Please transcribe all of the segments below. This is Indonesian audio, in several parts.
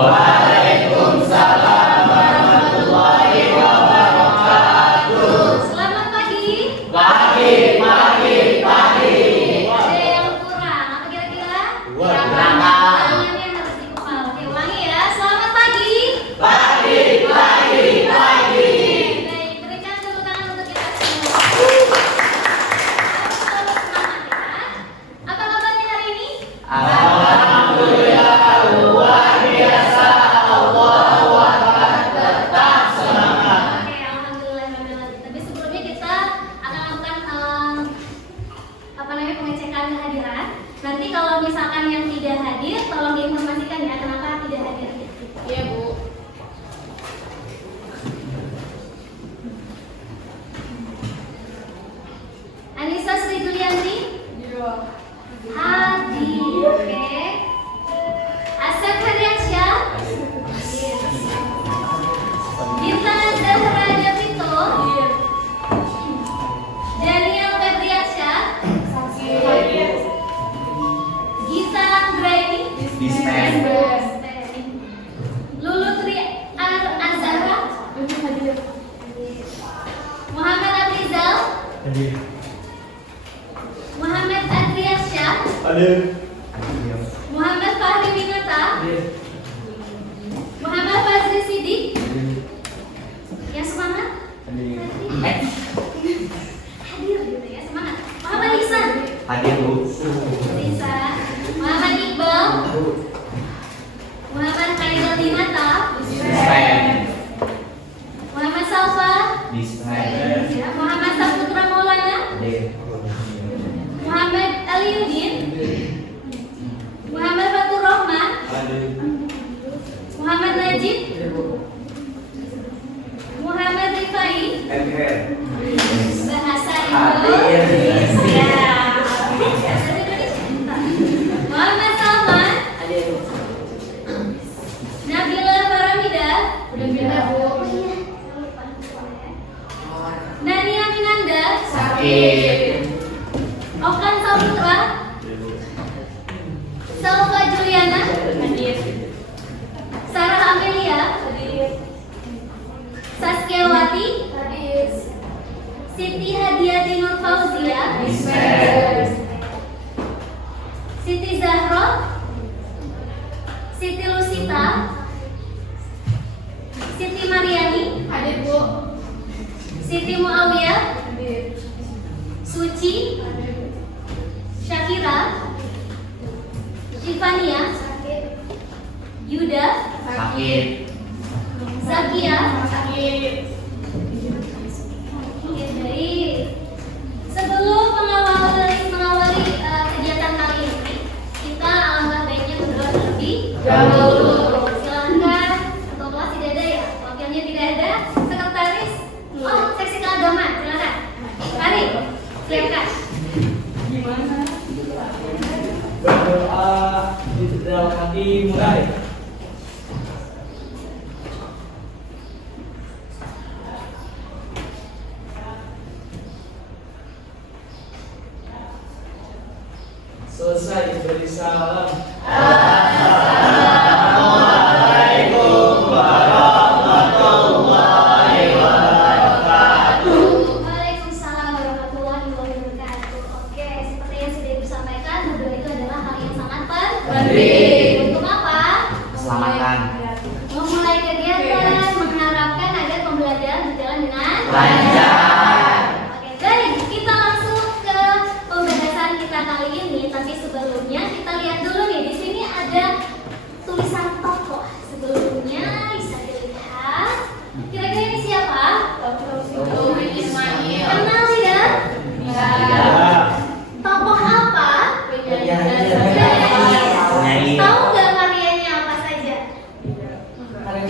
Waalaikumsalam warahmatullahi wabarakatuh. Selamat pagi. Pagi. Ada yang kurang, apa kira-kira? Kurang. Tangannya harus dikepal. Oke, ulangi ya. Selamat pagi. Pagi. Baik, berikan tepuk tangan untuk kita semua. Harus selalu semangat ya. Apa kabarnya hari ini? Alhamdulillah luar biasa. Allahu Akbar, tetap semangat. Oke, alhamdulillah. Tapi sebelumnya kita akan lakukan pengecekan kehadiran. Nanti kalau misalkan yang tidak hadir, tolong diinformasikan ya kenapa tidak hadir. Iya, Bu. Anissa Sri Julianti Iya. hadir. Oke. Asep Hadiansyah hadir. Bintang Zahra Davito, Daniel Febriansyah, Sakit. Gita Anggraini, Dispen. Lulu Tri Azhara, Hadir. Muhammad Abrizal, Muhammad Adriansyah, Muhammad Fahri Winata, Muhammad Fazri Sidik. Yang semangat? Hadir gitu ya, semangat. Muhammad Ihsan, Hadir, Bu. Ihsan. Muhammad Iqbal, Muhammad Khairul Dinata, Dispen. Muhammad Salva, Dispen. ya, Muhammad Saputra Maulana, Muhammad Aliuddin, Muhammad Fatur Rahman, Muhammad Najib, Muhammad Rifai, bahasa Indonesia. Bahasa Indonesia. Muhammad Salman, Nabila Faramida, Udah pindah, Bu. Nania Minanda, Sakit. Okan Saputra, Salva Juliana, Hadir. Sarah Amelia, Saskia Wati, Siti Hadiati Nur Fauzia, Dispen. Siti Zahro, Siti Lusita, Siti Mariani, Hadir, Bu. Siti Muawiyah, Hadir. Suci, Syakira, Shivania, Yuda, Sakit. Zakia. Sakit. Oke, baik. Sebelum mengawali kegiatan kali ini, kita alangkah baiknya berdoa terlebih Dahulu. Silahkan, ketua kelas tidak ada ya, wakilnya tidak ada, sekretaris, seksi keagamaan, silakan. Mari, silakan. Gimana? Berdoa di dalam hati mulai. Selesai beri salam. Assalamualaikum warahmatullahi wabarakatuh. Waalaikumsalam warahmatullahi wabarakatuh. Oke, seperti yang sudah Ibu sampaikan, berdoa itu adalah hal yang sangat penting. Untuk apa? Keselamatan. Memulai kegiatan, mengharapkan agar pembelajaran berjalan dengan Lancar. Oke, baik. Kita langsung ke pembahasan kita kali ini. Tapi sebelumnya kita lihat dulu nih. Di sini ada tulisan tokoh. Sebelumnya bisa dilihat. Kira-kira ini siapa? Umi Ismail. Kenal ya? Tokoh apa? Penyanyi. Tahu nggak karyanya apa saja?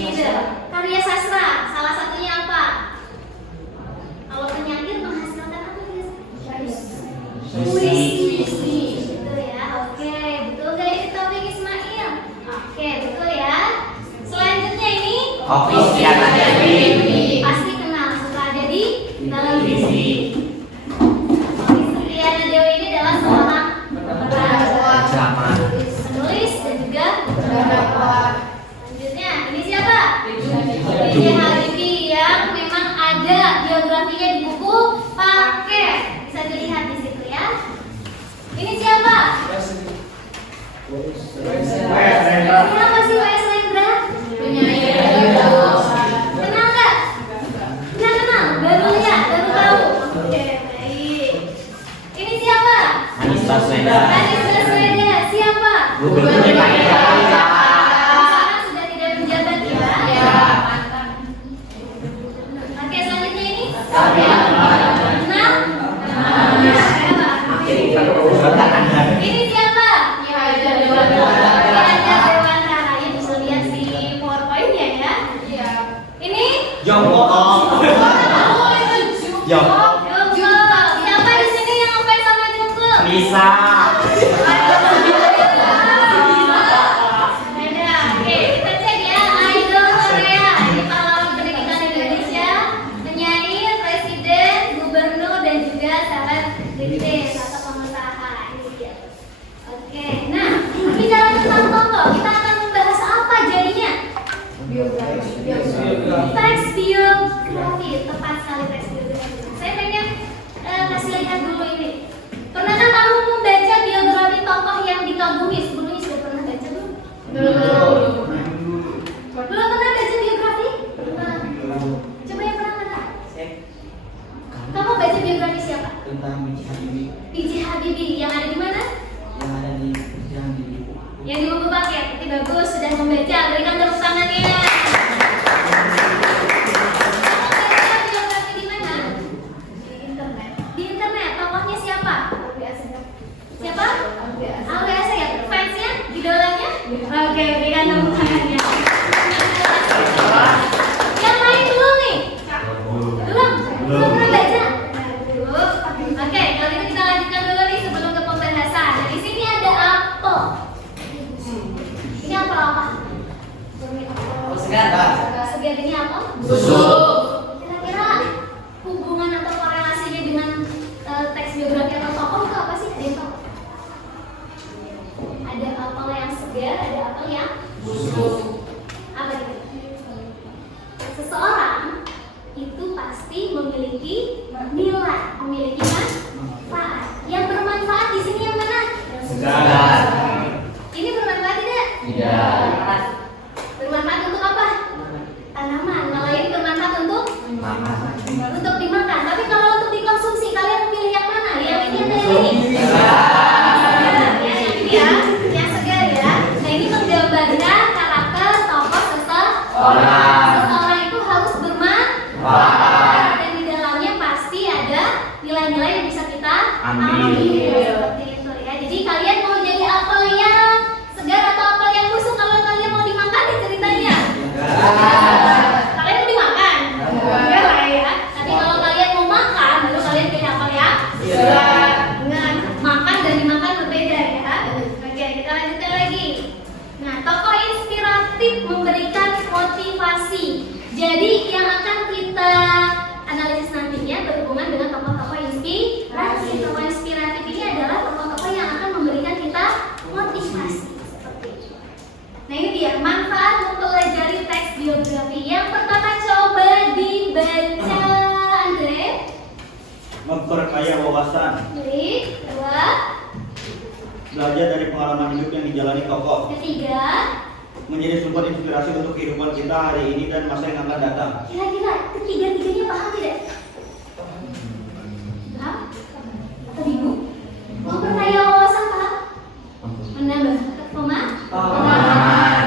Tidak. Karya sastra. Salah satunya apa? biografinya di buku paket. Bisa dilihat di situ ya. Ini siapa? Siapa sih W.S. Lendra? Kenal nggak? Nggak kenal? Baru lihat, baru tahu. Oke, baik. Ini siapa? Anies Baswedan. Anies Baswedan. Siapa? Gubernur DKI Jakarta. Sekarang sudah tidak menjabat ya? Ya. Oke, selanjutnya ini. Kenal? Kenal? Ini siapa? Ki Hajar Ki Hajar Dewantara. Ya, bisa lihat di PowerPoint-nya ya. Iya. Ini Jongkok. Jongkok. Jungkook. Siapa di sini yang ngefans sama Jungkook? Bisa. Beda. Oke, kita cek ya. Idol Korea. Ini pahlawan pendidikan Indonesia, penyanyi, presiden, gubernur, dan juga selebritis atau pengusaha. Ini dia. Oke, nah bicara tentang tokoh, kita akan membahas apa jadinya? Teks biografi, tepat sekali teks biografi. Saya pengen kasih lihat dulu ini. Pernahkah kamu membaca biografi tokoh yang dikagumi? Sebelumnya sudah pernah baca belum? Belum pernah baca biografi? Pernah. Coba yang pernah mana? Kamu baca biografi siapa? Tentang B.J. Habibie B.J. Habibie yang ada di mana? yang ada di buku. Yang di buku paket. Berarti bagus, sudah membaca. Berikan tepuk tangannya. Biografi di mana? Di internet. Tokohnya siapa? Siapa? Alwi Asep. Fansnya? Idolanya? Oke, berikan tepuk tangannya. Yang lain belum nih? Belum? Belum pernah baca? Oke, kalau gitu kita lanjutkan dulu nih sebelum ke pembahasan. Nah, di sini ada apel. Ini apel apa? Segar ini apa? Susu. Kira-kira hubungan atau korelasinya dengan teks biografi atau tokoh itu apa sih? Ada yang tahu? Ada apel yang segar, ada apel yang apa itu? Seseorang itu pasti memiliki nilai, memiliki manfaat. Yang bermanfaat di sini yang mana? Segar. Ini bermanfaat tidak? Tidak. Bermanfaat untuk apa? Tanaman. Kalau ini bermanfaat untuk dimakan. Tapi kalau untuk dikonsumsi, kalian pilih yang mana? Yang ini atau yang ini? Ya, yang ini ya, yang segar ya. Nah, ini menggambarkan karakter tokoh seseorang. Seseorang itu harus bermanfaat dan di dalamnya pasti ada nilai-nilai yang bisa kita ambil. Seperti itu ya. Jadi kalian mau jadi apel yang segar atau apel yang busuk? Kalau kalian mau dimakan nih ceritanya. Kalian mau dimakan? Enggak lah ya. Tapi kalau kalian mau makan, baru kalian pilih apel yang segar. Nah, makan dan dimakan berbeda ya. Oke, kita lanjutkan lagi. Nah, tokoh inspiratif memberikan motivasi. Jadi yang akan kita analisis nantinya berhubungan dengan tokoh-tokoh inspiratif. Tokoh inspiratif ini adalah tokoh-tokoh yang akan memberikan kita motivasi seperti itu. Nah, ini dia manfaat mempelajari teks biografi. Yang pertama coba dibaca, Andre. Memperkaya wawasan, Baik, kedua, belajar dari pengalaman hidup yang dijalani tokoh, ketiga. menjadi sumber inspirasi untuk kehidupan kita hari ini dan masa yang akan datang. Kira-kira ketiga-tiganya paham tidak? Paham? Atau bingung? Memperkaya wawasan paham? Menambah pemahaman.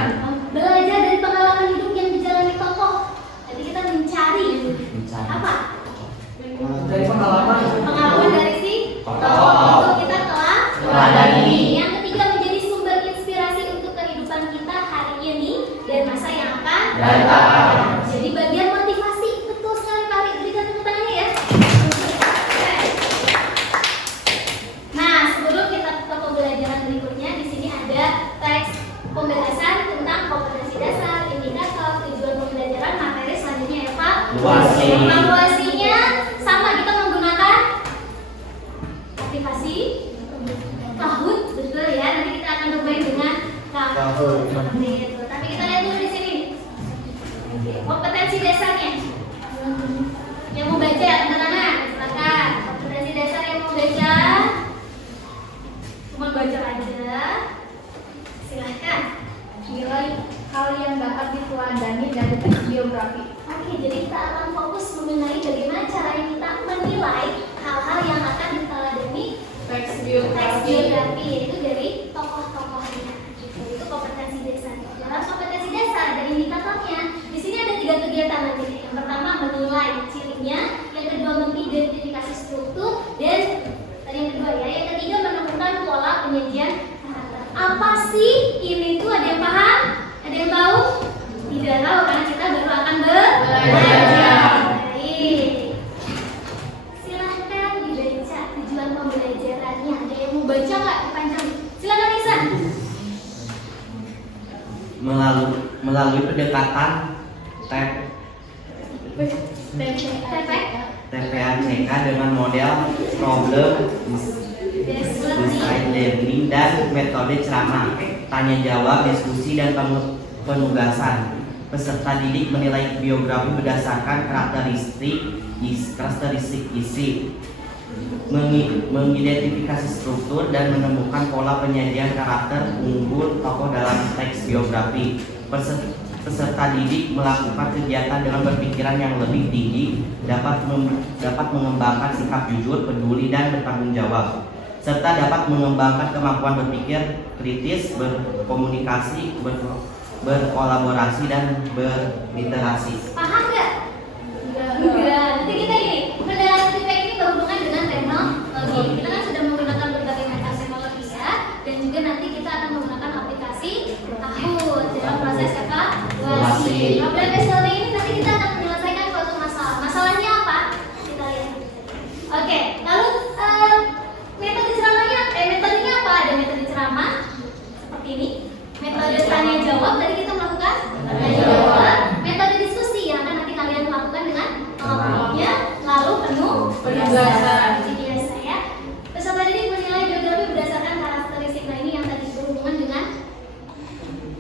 Belajar dari pengalaman hidup yang dijalani tokoh. Jadi kita mencari apa? Dari pengalaman. Pengalaman dari si tokoh. Itu kita telah teladani. Yang ketiga menjadi sumber inspirasi untuk kehidupan kita hari ini dan masa yang akan Datang. Jadi bagian motivasi betul sekali kali. Berikan tepuk tangannya ya. Nah, sebelum kita ke pembelajaran berikutnya, di sini ada teks pembahasan tentang kompetensi dasar, indikator, tujuan pembelajaran, materi selanjutnya Evaluasi. Evaluasinya sama, kita menggunakan aplikasi Kahoot, betul ya. Nanti kita akan bermain dengan Kahoot. Seperti itu. Tapi kita lihat dulu di sini. Kompetensi dasarnya. Yang mau baca lain cirinya, yang kedua mengidentifikasi struktur, dan tadi yang kedua ya, yang ketiga menemukan pola penyajian karakter. Apa sih ini tuh, ada yang paham? Ada yang tahu? Tidak tahu karena kita baru akan belajar. Baik. Silahkan dibaca tujuan pembelajarannya. Ada yang mau baca nggak? Panjang. Silakan Isan. Melalui pendekatan TPACK dengan model problem design learning dan metode ceramah, tanya jawab, diskusi, dan penugasan. Peserta didik menilai biografi berdasarkan karakteristik isi, mengidentifikasi struktur dan menemukan pola penyajian karakter unggul tokoh dalam teks biografi. Peserta didik melakukan kegiatan dengan berpikiran yang lebih tinggi, dapat mengembangkan sikap jujur, peduli, dan bertanggung jawab, serta dapat mengembangkan kemampuan berpikir kritis, berkomunikasi, berkolaborasi, dan berliterasi. Paham nggak? Enggak. Nanti kita ini pendalam feedback ini berhubungan dengan teknologi. Kita kan sudah menggunakan berbagai macam teknologi ya, dan juga nanti kita akan menggunakan aplikasi Kahoot dalam proses evaluasi. Problem SLB ini nanti kita akan menyelesaikan suatu masalah. Masalahnya apa? Kita lihat. Oke. Lalu metode ceramahnya, metodenya apa? Ada metode ceramah seperti ini. Metode tanya jawab tadi kita melakukan tanya jawab. Metode diskusi yang akan nanti kalian lakukan dengan kelompoknya. Lalu penugasan. Ini biasa ya. Peserta didik menilai biografi berdasarkan karakteristik ini yang tadi berhubungan dengan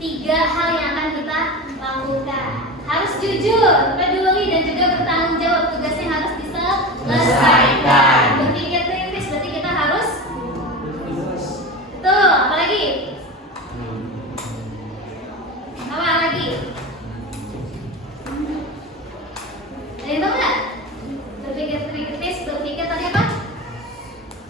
3 hal yang akan kita lakukan. Harus jujur, peduli, dan juga bertanggung jawab. Tugasnya harus diselesaikan. Berpikir kritis berarti kita harus. Betul. Apa lagi? Apa lagi? Ada yang tahu nggak? Berpikir kritis, berpikir tadi apa?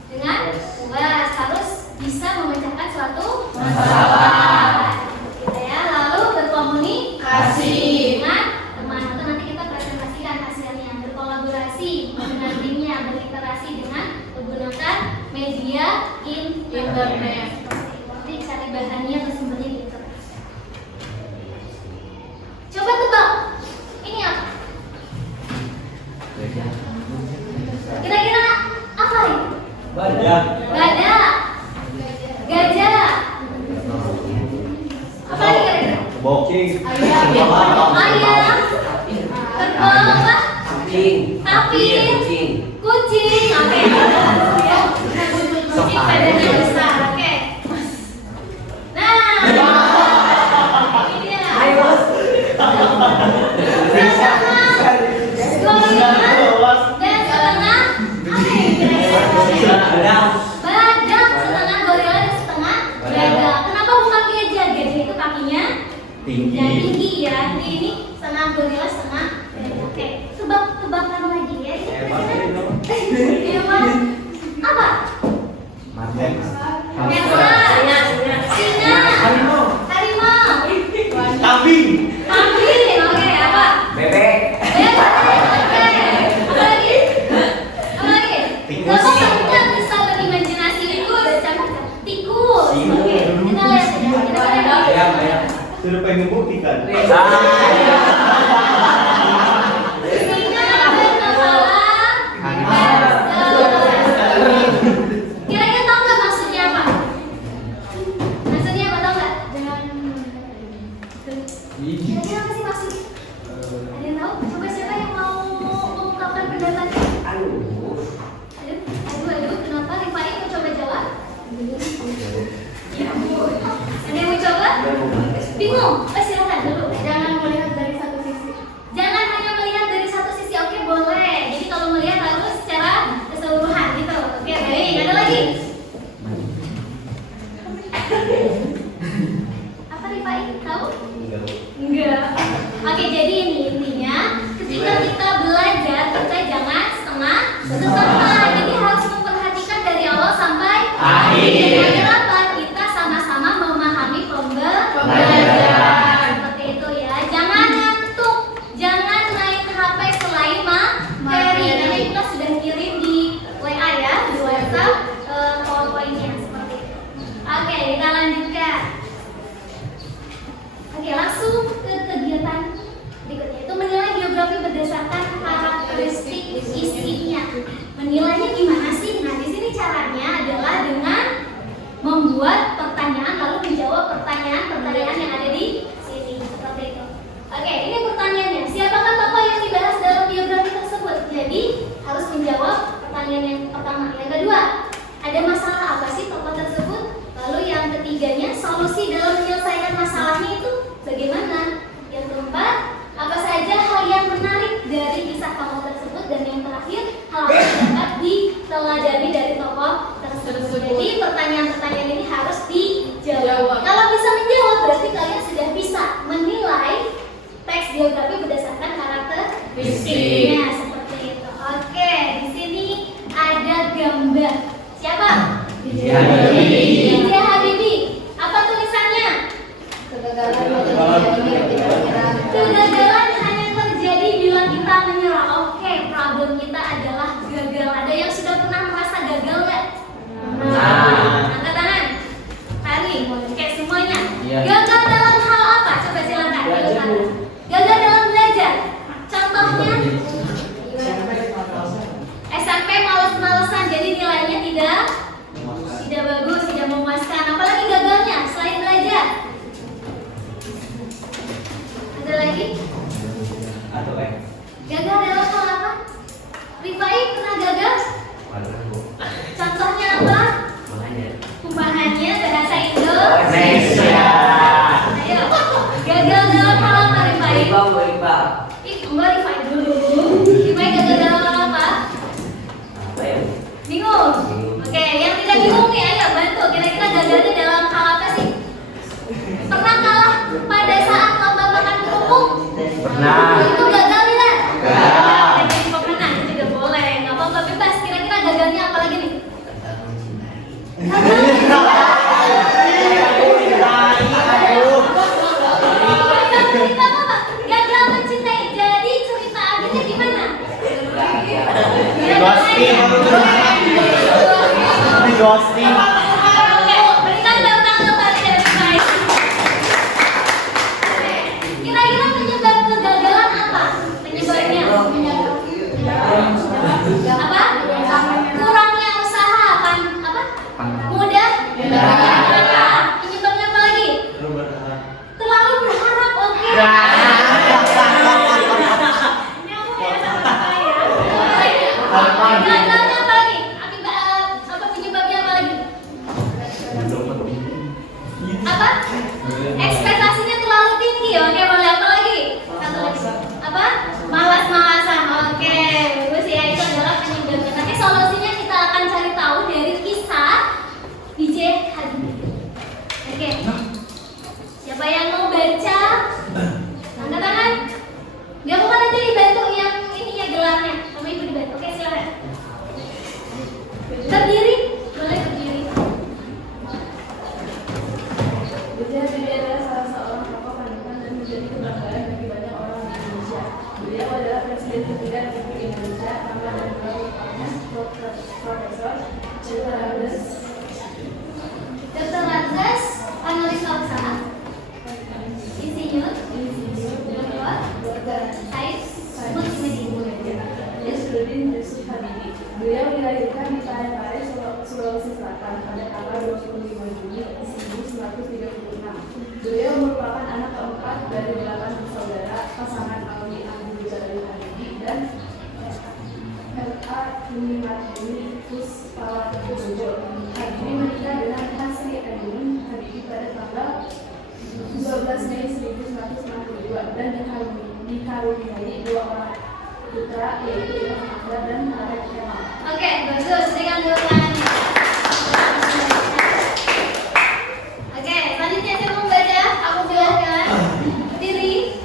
Dengan puas, harus bisa memecahkan suatu masalah. Gitu ya. Lalu berkomunikasi dengan teman, atau nanti kita presentasikan hasilnya. Berkolaborasi, mendampinginya, berliterasi dengan menggunakan media internet. Nanti cari bahannya atau sumbernya di internet. Coba tebak, ini apa? Kira-kira apa ini? Badak. Badak. Gajah. Apa lagi kira-kira? Bocing. Ayam. Kerbau apa? Sapi. Kucing. Oke. Ya. Kucing badannya besar. Oke. Nah. Ini dia. Dan setengah apa ya kira-kira? Badak, setengah gorila dan setengah badak. Kenapa bukan gajah? Gajah itu kakinya Tinggi. yang tinggi ya. Jadi ini setengah gorila, setengah badak. Oke, tebak-tebakan lagi ya. Ini Mas. Apa? Singa. Harimau. Kambing. Kambing. Oke, apa? Bebek. Apa lagi? Tikus. Kamu bisa berimajinasi. Tikus. Oke, kita lihat ya. Kita lihat. Sudah pengen membuktikan. Singa berkepala. Kira-kira tahu nggak maksudnya apa? Maksudnya apa, tahu nggak? Kira-kira apa sih maksudnya? Ada yang tahu? Coba siapa yang mau mengungkapkan pendapatnya? Aduh, kenapa Rifai mau coba jawab? Ya ampun. Ada yang mau coba? Bingung? Silakan dulu. Jangan melihat dari satu sisi. Jangan hanya melihat dari satu sisi. Oke, boleh. Jadi kalau melihat harus secara keseluruhan gitu. Oke, baik. Ada lagi? Apa Rifai? Tahu? Enggak. Oke, jadi ini intinya ketika kita belajar kita jangan setengah. Jadi harus memperhatikan dari awal sampai akhir. Agar apa? Kita sama-sama memahami pembelajaran. Seperti itu ya. Jangan ngantuk, jangan main HP selain Menilainya gimana sih? Nah, di sini caranya adalah dengan membuat pertanyaan lalu menjawab pertanyaan-pertanyaan yang ada di sini seperti itu. Oke, ini pertanyaannya. Siapakah tokoh yang dibahas dalam biografi tersebut? Jadi harus menjawab pertanyaan yang pertama. Yang kedua, ada masalah apa sih tokoh tersebut? Lalu yang ketiganya, solusi dalam menyelesaikan masalahnya itu bagaimana? Yang keempat, apa saja hal yang menarik dari kisah tokoh tersebut? Dan yang terakhir, hal apa yang dapat diteladani dari tokoh tersebut. Jadi pertanyaan-pertanyaan ini harus dijawab. Kalau bisa menjawab, berarti kalian sudah bisa menilai teks biografi berdasarkan karakteristiknya seperti itu. Oke, di sini ada gambar. Siapa? B.J. Habibie. Apa tulisannya? Kegagalan hanya terjadi bila kita menyerah. Oke, problem kita adalah gagal. Ada yang sudah pernah merasa gagal nggak? Angkat tangan. Hari, oke semuanya. Gagal dalam hal apa? Coba silakan. Gagal dalam belajar. Contohnya SMP males-malesan, jadi nilainya tidak bagus, tidak memuaskan. Apalagi gagalnya selain belajar? Ada lagi? Gagal dalam hal apa? Rifai pernah gagal? Contohnya apa? Kumpahannya bahasa Indonesia. Ayo, gagal dalam hal apa Rifai? Enggak, Rifai dulu. Rifai gagal dalam hal apa? Bingung? Oke, yang tidak bingung nih, ayo bantu. Kira-kira gagalnya dalam hal apa sih? Pernah kalah pada saat lomba makan kerupuk? Pernah. Itu gagal tidak? Jadi pemenang itu juga boleh. Nggak apa-apa, bebas. Kira-kira gagalnya apa lagi nih? Cerita apa? Gagal mencintai. Jadi cerita akhirnya gimana? Ghosting. Oke, berikan tepuk tangan kepada Rifai. Kira-kira penyebab kegagalan apa? Penyebabnya? Apa? Kurangnya usaha, apa? Mudah? Penyebabnya apa lagi? Terlalu berharap. Oke. Gagalnya apa lagi? Akibat apa? Penyebabnya apa lagi? Apa? Ekspektasinya terlalu tinggi. Oke, boleh apa lagi? Satu lagi. Apa? Malas-malasan. Oke, bagus ya, itu adalah penyebabnya. Nanti solusinya kita akan cari tahu dari kisah B.J. Habibie. Oke. Siapa yang mau baca? Angkat tangan. Gak apa-apa, nanti dibantu yang ininya gelarnya. Sama ibu dibantu. Oke, silakan. Berdiri, boleh berdiri. B.J. Habibie adalah salah seorang tokoh panutan dan menjadi kebanggaan bagi banyak orang di Indonesia. Beliau adalah Presiden ketiga Republik Indonesia, nama dan gelarnya Profesor Dr. Andes. Dr. Andes, panelis laksana. Insinyur, Doktor, Sains, Multimedia. Yusruddin Yusuf Habibie. Beliau dilahirkan di Parepare, Sulawesi Selatan pada tanggal 25 Juni 1936. Beliau merupakan anak keempat dari 8 bersaudara, pasangan Alwi Abdul Jalil Habibie dan L.A. Nimateni Puspawati Bojo. Habibie menikah dengan Hasri Ainun Habibie pada tanggal 12 Mei 1962 dan dikaruniai 2 orang putra, yaitu Imam Akbar dan Arif Kemal. Oke, bagus. Berikan tepuk tangannya. Oke, selanjutnya saya mau baca. Aku jelaskan. Berdiri.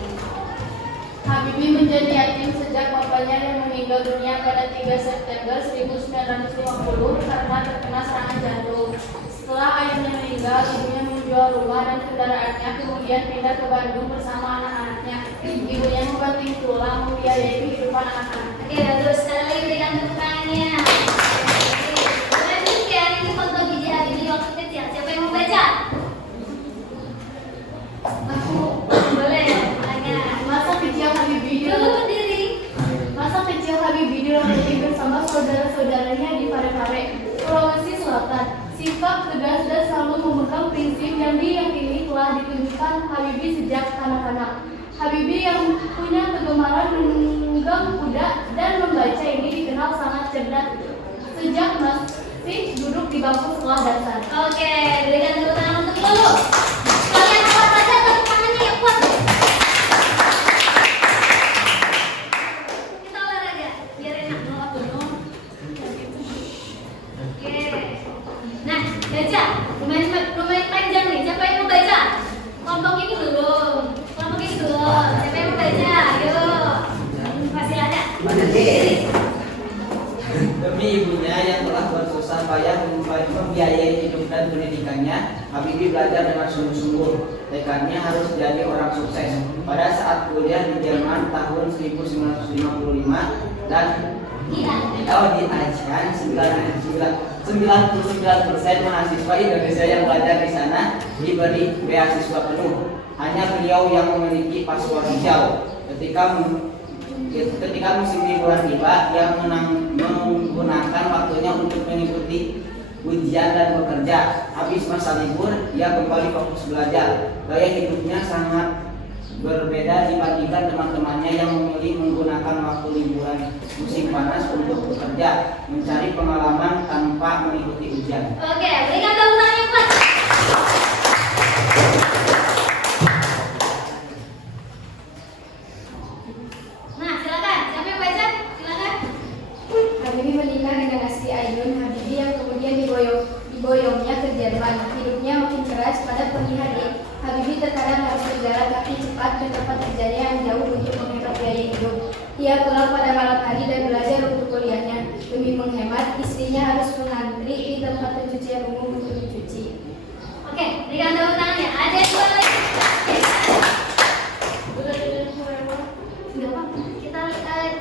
Habibie menjadi yatim sejak bapaknya yang meninggal dunia pada 3 September 1950 karena terkena serangan jantung. Setelah ayahnya meninggal, ibunya menjual rumah dan kendaraannya, kemudian pindah ke Bandung bersama anak-anaknya. Ibunya membanting tulang membiayai kehidupan anak-anak. Oke, bagus. Sekali lagi berikan tepuk tangannya. Lanjutkan, ini foto B.J. Habibie waktu kecil. Siapa yang mau baca? Aku Boleh. Silakan. masa kecil Habibie Dulu berdiri. Masa kecil Habibie dilalui bersama bersama saudara-saudaranya di Parepare, Sulawesi Selatan. Sikap tegas dan selalu memegang prinsip yang diyakini telah ditunjukkan Habibie sejak kanak-kanak. Habibie yang punya kegemaran menunggang kuda dan membaca ini dikenal sangat cerdas sejak masih duduk di bangku sekolah dasar. Oke, berikan tepuk tangan untuk Lulu. Kalian apa saja tepuk tangannya yang kuat. Kita olahraga, biar enak nolak dulu. Oke. Nah, baca. Lumayan panjang nih. Siapa yang mau baca? Kelompok ini belum. Kelompok ini belum. Siapa yang mau baca? Ayo. Masih ada. Demi ibunya yang telah bersusah payah membiayai hidup dan pendidikannya, Habibie belajar dengan sungguh-sungguh. Tekadnya harus jadi orang sukses. Pada saat kuliah di Jerman tahun 1955 dan di ASEAN 99% mahasiswa Indonesia yang belajar di sana diberi beasiswa penuh. Hanya beliau yang memiliki paspor hijau. Ketika musim liburan tiba, ia menggunakan waktunya untuk mengikuti ujian dan bekerja. Habis masa libur, ia kembali fokus belajar. Gaya hidupnya sangat berbeda dibandingkan teman-temannya yang memilih menggunakan waktu liburan musim panas untuk bekerja, mencari pengalaman tanpa mengikuti ujian. Oke, berikan tepuk tangan yang kuat. Nah, silakan. Siapa yang baca? Silakan. Habibie menikah dengan Asti Ainun Habibie yang kemudian diboyongnya ke Jerman. Hidupnya makin keras. Pada pagi hari, Habibie terkadang harus berjalan kaki cepat ke tempat kerjanya yang jauh untuk menghemat biaya hidup. Ia pulang pada malam hari dan belajar untuk kuliahnya. Demi menghemat, istrinya harus mengantri di tempat pencucian umum untuk dicuci. Oke, berikan tepuk tangannya. Ada dua lagi. Tidak apa-apa. Kita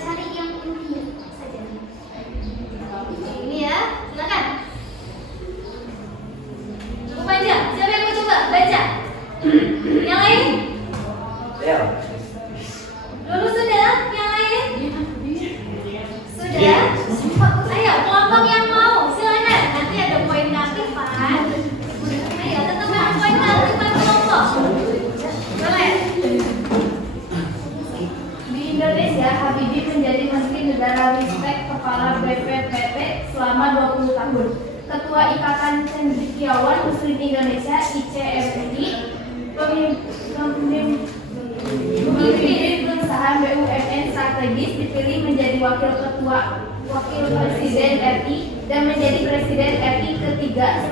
cari yang intinya saja. Ini ya, silakan. Cukup panjang. Siapa yang mau coba baca? Yang lain? Ya. Lulu sudah? Yang lain? Sudah? Ayo, kelompok yang mau, silakan. Nanti ada poin keaktifan. Ayo, tetap ada poin keaktifan kelompok. Boleh. Di Indonesia, Habibie menjadi Menteri Negara Ristek Kepala BPPT selama 20 tahun. Ketua Ikatan Cendekiawan Muslim Indonesia (ICMI), pemimpin perusahaan BUMN strategis, dipilih menjadi wakil presiden RI dan menjadi presiden RI ketiga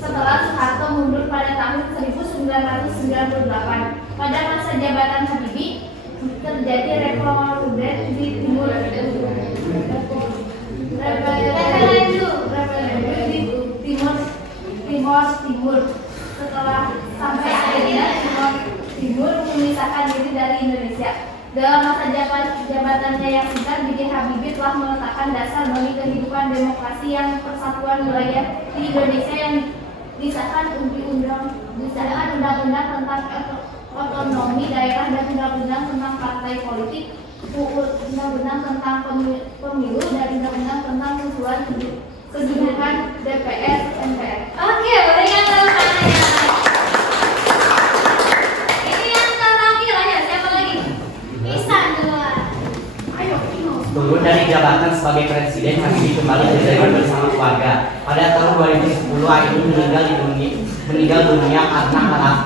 setelah Soeharto mundur pada tahun 1998. Pada masa jabatan Habibie terjadi referendum di Timur setelah sampai akhirnya Timur memisahkan diri dari Indonesia. Dalam masa jabatannya yang singkat, B.J. Habibie telah meletakkan dasar bagi kehidupan demokrasi yang persatuan wilayah di Indonesia yang disahkan undang-undang tentang otonomi daerah dan undang-undang tentang partai politik, undang-undang tentang pemilu dan undang-undang tentang usulan kedudukan DPR MPR. Oke, berikan tepuk tangannya. Ini yang terakhir, ayo siapa lagi? Bisa duluan. Ayo, Ino. Turun dari jabatan sebagai presiden, Habibie kembali ke Jerman bersama keluarga. Pada tahun 2010, Ainun meninggal dunia karena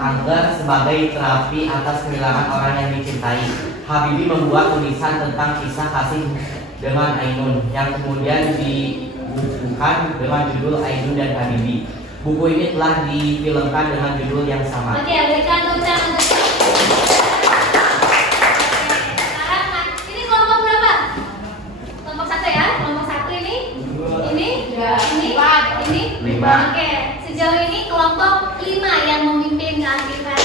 kanker sebagai terapi atas kehilangan orang yang dicintai. Habibie membuat tulisan tentang kisah kasih dengan Ainun yang kemudian dibukukan dengan judul Ainun dan Habibie. Buku ini telah difilmkan dengan judul yang sama. Oke, berikan tepuk tangan untuk sekarang, ini kelompok berapa? Kelompok satu ya? Kelompok satu ini? Ini? Ini? Ini? 5. Oke, sejauh ini kelompok 5 yang memimpin keaktifan.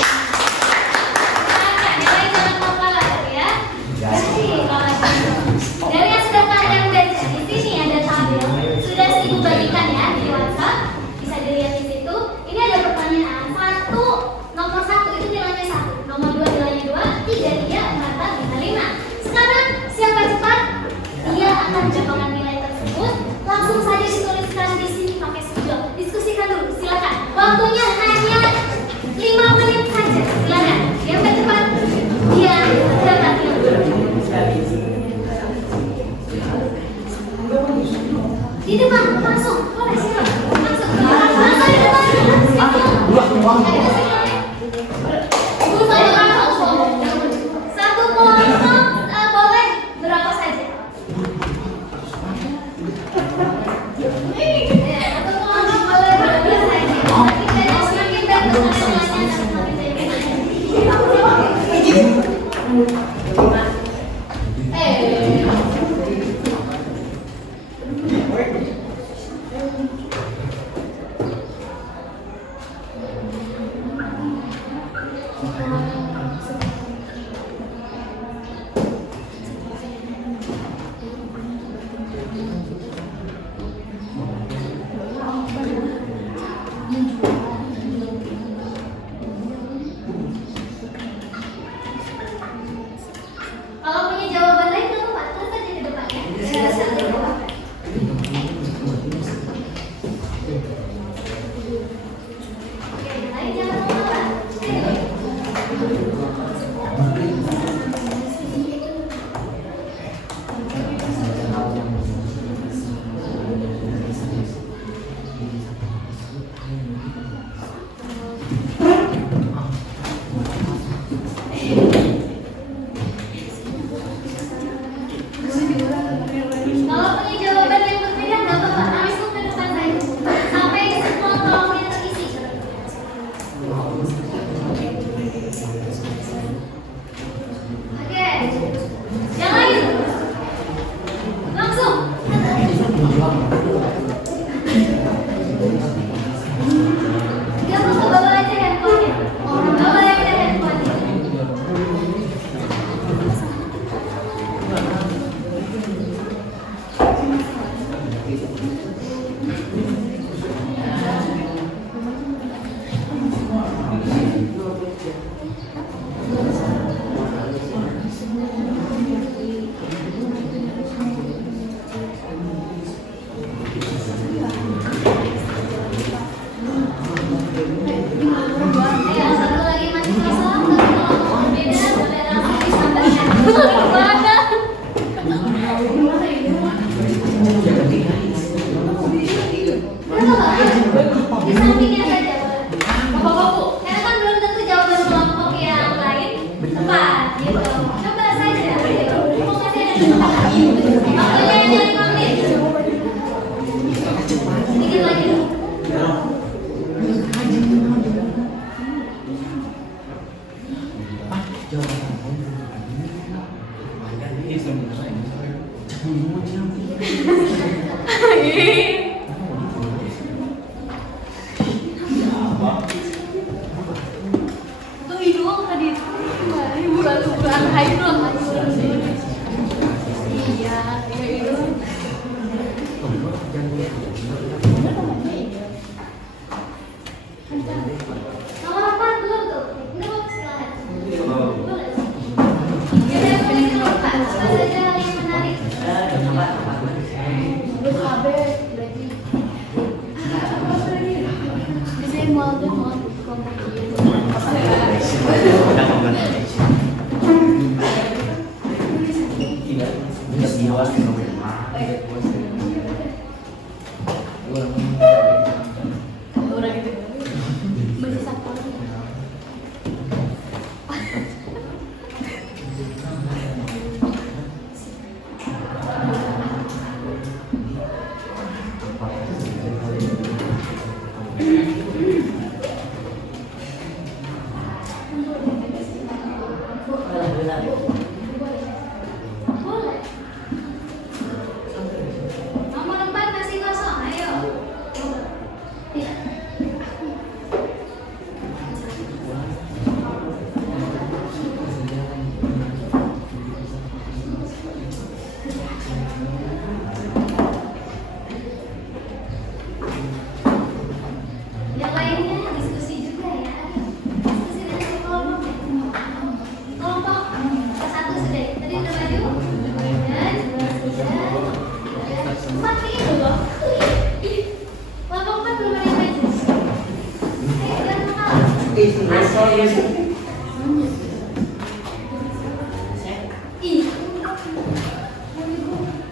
Silakan, yang lain jangan mau kalah ya. Jadi, kalau gitu. Dari yang sudah kalian baca, di sini ada tabel. Sudah ibu bagikan ya di WhatsApp. Bisa dilihat di situ. Ini ada pertanyaan. Nomor 1 itu nilainya Di depan, langsung. Boleh siap. Langsung. Langsung di depan. Ibu saya langsung. Satu kelompok boleh berapa saja? Satu kelompok boleh berapa saja? Semakin banyak teman-temannya dan semakin kalau punya jawaban lain nggak apa-apa, tulis aja di depan ya. Oke, yang lain jangan lupa. Kalau punya jawaban yang berbeda nggak apa-apa, langsung ke depan saya sampai semua kolomnya terisi. Oke, yang lain langsung. Nggak apa-apa, bawa aja handphonenya. Bawa aja handphonenya. Ya, satu lagi masih kosong, tapi kalau beda boleh langsung disampaikan. Mana? Di sampingnya saja boleh. Bapak-bapak, karena kan belum tentu jawaban kelompok yang lain tepat, gitu. Coba saja. Mau kasih ada kesempatan. Waktunya yang 5 menit. Sedikit lagi. Tuh hidung tadi. Ibu lalu hidung. Iya, hidung. Nomor 4 belum tuh. Belum, silakan. Boleh. Kita boleh lupa. Apa saja yang menarik? Boleh. Nomor 4 masih kosong, ayo. Tidak. Yang lainnya diskusi juga ya. Diskusi dengan kelompok. Kelompok satu sudah. Tadi udah maju. Dan sudah. 4 ini loh. Kelompok 4 belum ada yang maju. Jangan kalah. Ih.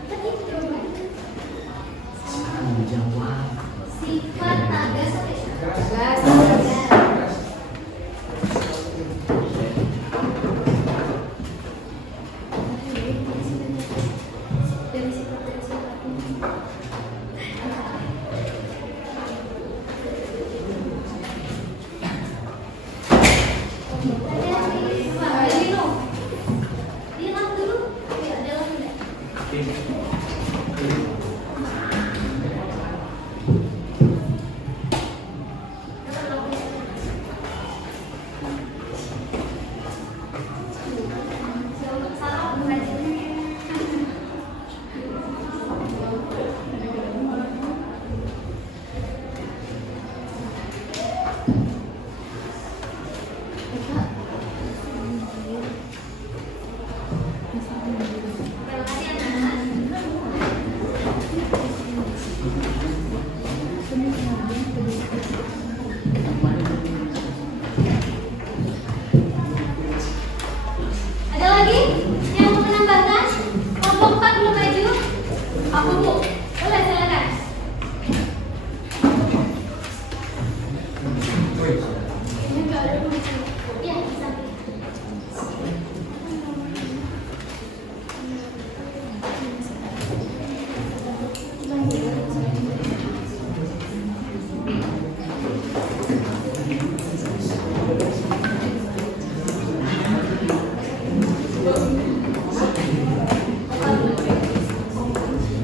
Tadi coba. Terima kasih anak-anak. Ada lagi yang mau menambahkan? Kelompok 4 belum maju? Aku Bu. Boleh silakan. Iya, bisa.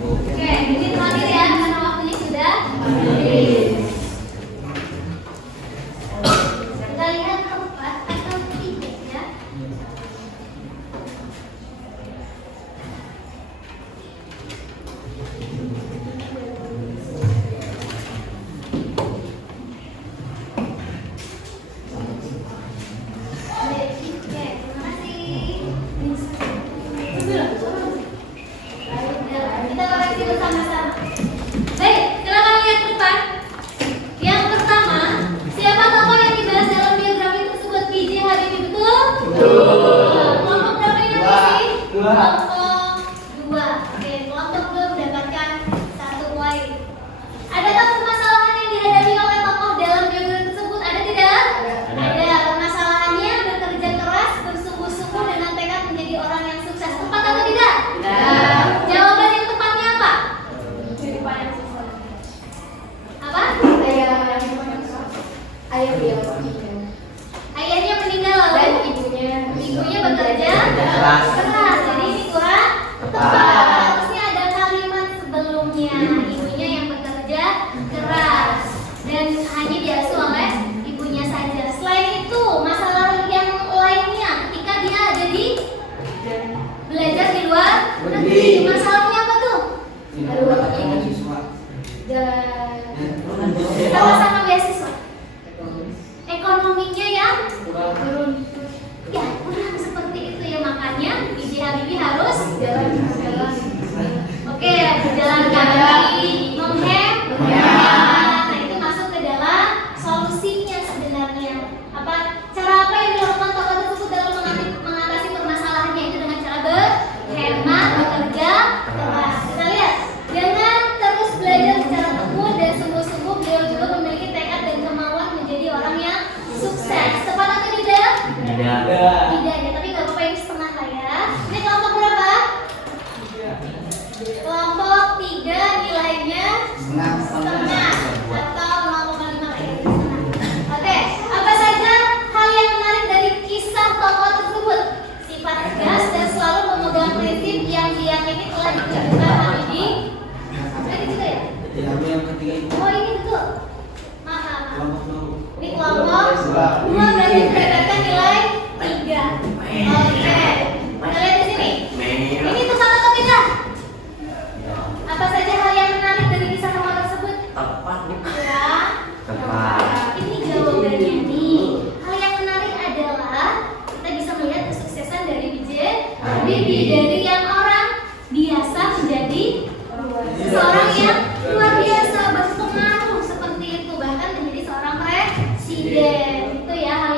Oke, ini terakhir ya, karena waktunya sudah habis. Kita lihat keempat atau tiga ya. Oke, terima kasih. Kita koreksi bersama-sama. Baik, silakan lihat ke depan. Yang pertama, siapa tokoh yang dibahas dalam biografi tersebut? B.J. Habibie, betul? Kelompok berapa ini sih? Kelompok 2. Oke, kelompok 2 mendapatkan 1 poin. Adakah permasalahan yang dihadapi oleh tokoh dalam biografi tersebut? Ada tidak? Ada. Permasalahannya bekerja keras, bersungguh-sungguh dengan tekad menjadi orang yang sukses. Tepat atau tidak? Jawaban yang tepatnya apa? Apa? Ayahnya meninggal lalu ibunya bekerja keras. Jadi ini kurang tepat. Harusnya ada kalimat sebelumnya. Ibunya yang bekerja keras dan hanya diasuh oleh ibunya saja. Selain itu, masalah yang lainnya ketika dia ada di belajar di luar negeri, masalahnya apa tuh? Sama-sama beasiswa. Ekonominya yang turun. Ya, kurang seperti itu ya, makanya B.J. Habibie harus jalan-jalan. Oke, berjalan kaki, menghemat. Nah, itu masuk ke dalam solusinya sebenarnya. Cara apa yang dilakukan tokoh tersebut dalam mengatasi permasalahannya itu dengan cara berhemat, bekerja keras. Kita lihat, dengan terus belajar secara tekun dan sungguh-sungguh, beliau juga memiliki tekad dan kemauan menjadi orang yang sukses. Tepat atau tidak? Tidak. Tidak ya, tapi nggak apa-apa, ini setengah lah ya. Ini kelompok berapa? Kelompok 3, nilainya setengah atau 0,5 lah ya. Oke, apa saja hal yang menarik dari kisah tokoh tersebut? Sifat tegas dan selalu memegang prinsip yang diyakini telah ditunjukkan Habibie. Ini juga ya? Yang ketiga itu Oh, ini betul. Maaf. kelompok 2. Ini kelompok 2 berarti mendapatkan nilai 3. Oke. Kita lihat di sini. Ini tepat atau tidak? Apa saja hal yang menarik dari kisah tokoh tersebut? Tepat. Ya. Tepat. Ini jawabannya nih. Hal yang menarik adalah kita bisa melihat kesuksesan dari B.J. Habibie, dari yang orang biasa menjadi seorang yang luar biasa, berpengaruh seperti itu, bahkan menjadi seorang presiden. Itu ya hal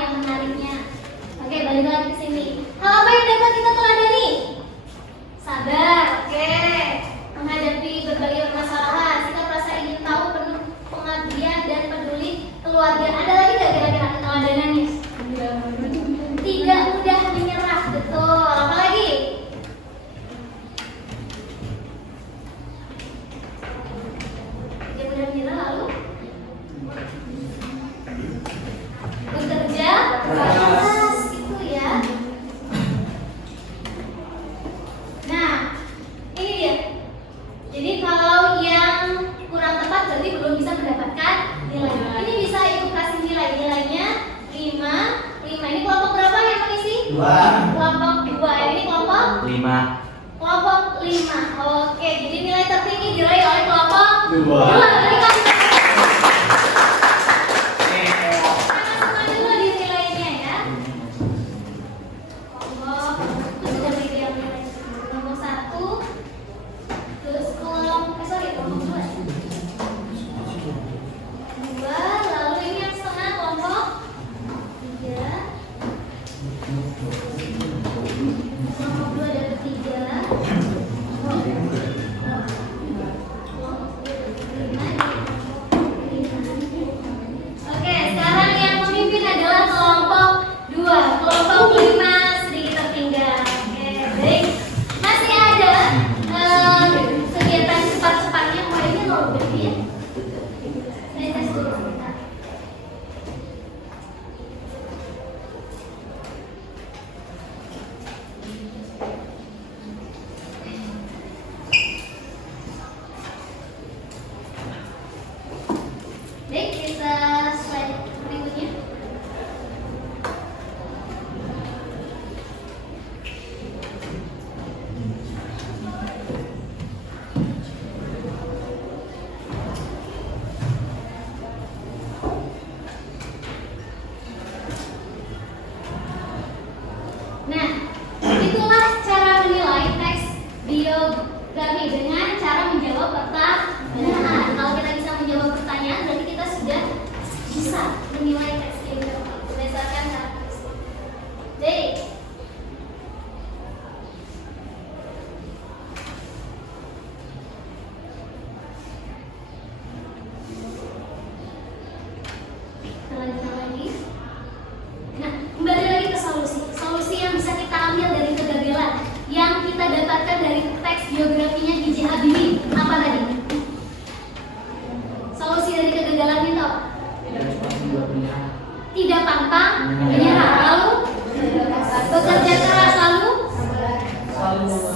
Oke, jadi nilai tertinggi diraih oleh kelompok Dua. Dari kelompok. Sama dulu dinilainya ya. Kelompok sudah beri yang nilai nomor 1. Terus kelompok 2. 2, lalu ini yang setengah kelompok 3. Kelompok 2 dapat 3. Oke, sekarang yang memimpin adalah kelompok 2. Kelompok 5 sedikit tertinggal. Oke, baik. Masih ada kegiatan cepat-cepatnya. Mulainya kalau berarti ya. Saya tes dulu sebentar. Baik, kita slide berikutnya. Nah, itulah cara menilai teks biografi dengan cara menjawab pertanyaan. Kalau kita bisa menjawab pertanyaan, berarti kita sudah bisa menilai teks biografi berdasarkan karakteristik. Baik. Kita lanjutkan lagi. Nah, kembali lagi ke solusi. Solusi yang bisa kita ambil dari kegagalan yang kita dapatkan dari teks biografinya B.J. Habibie. Apa tadi? Solusi dari kegagalan itu apa? Tidak pantang menyerah. Lalu bekerja keras, lalu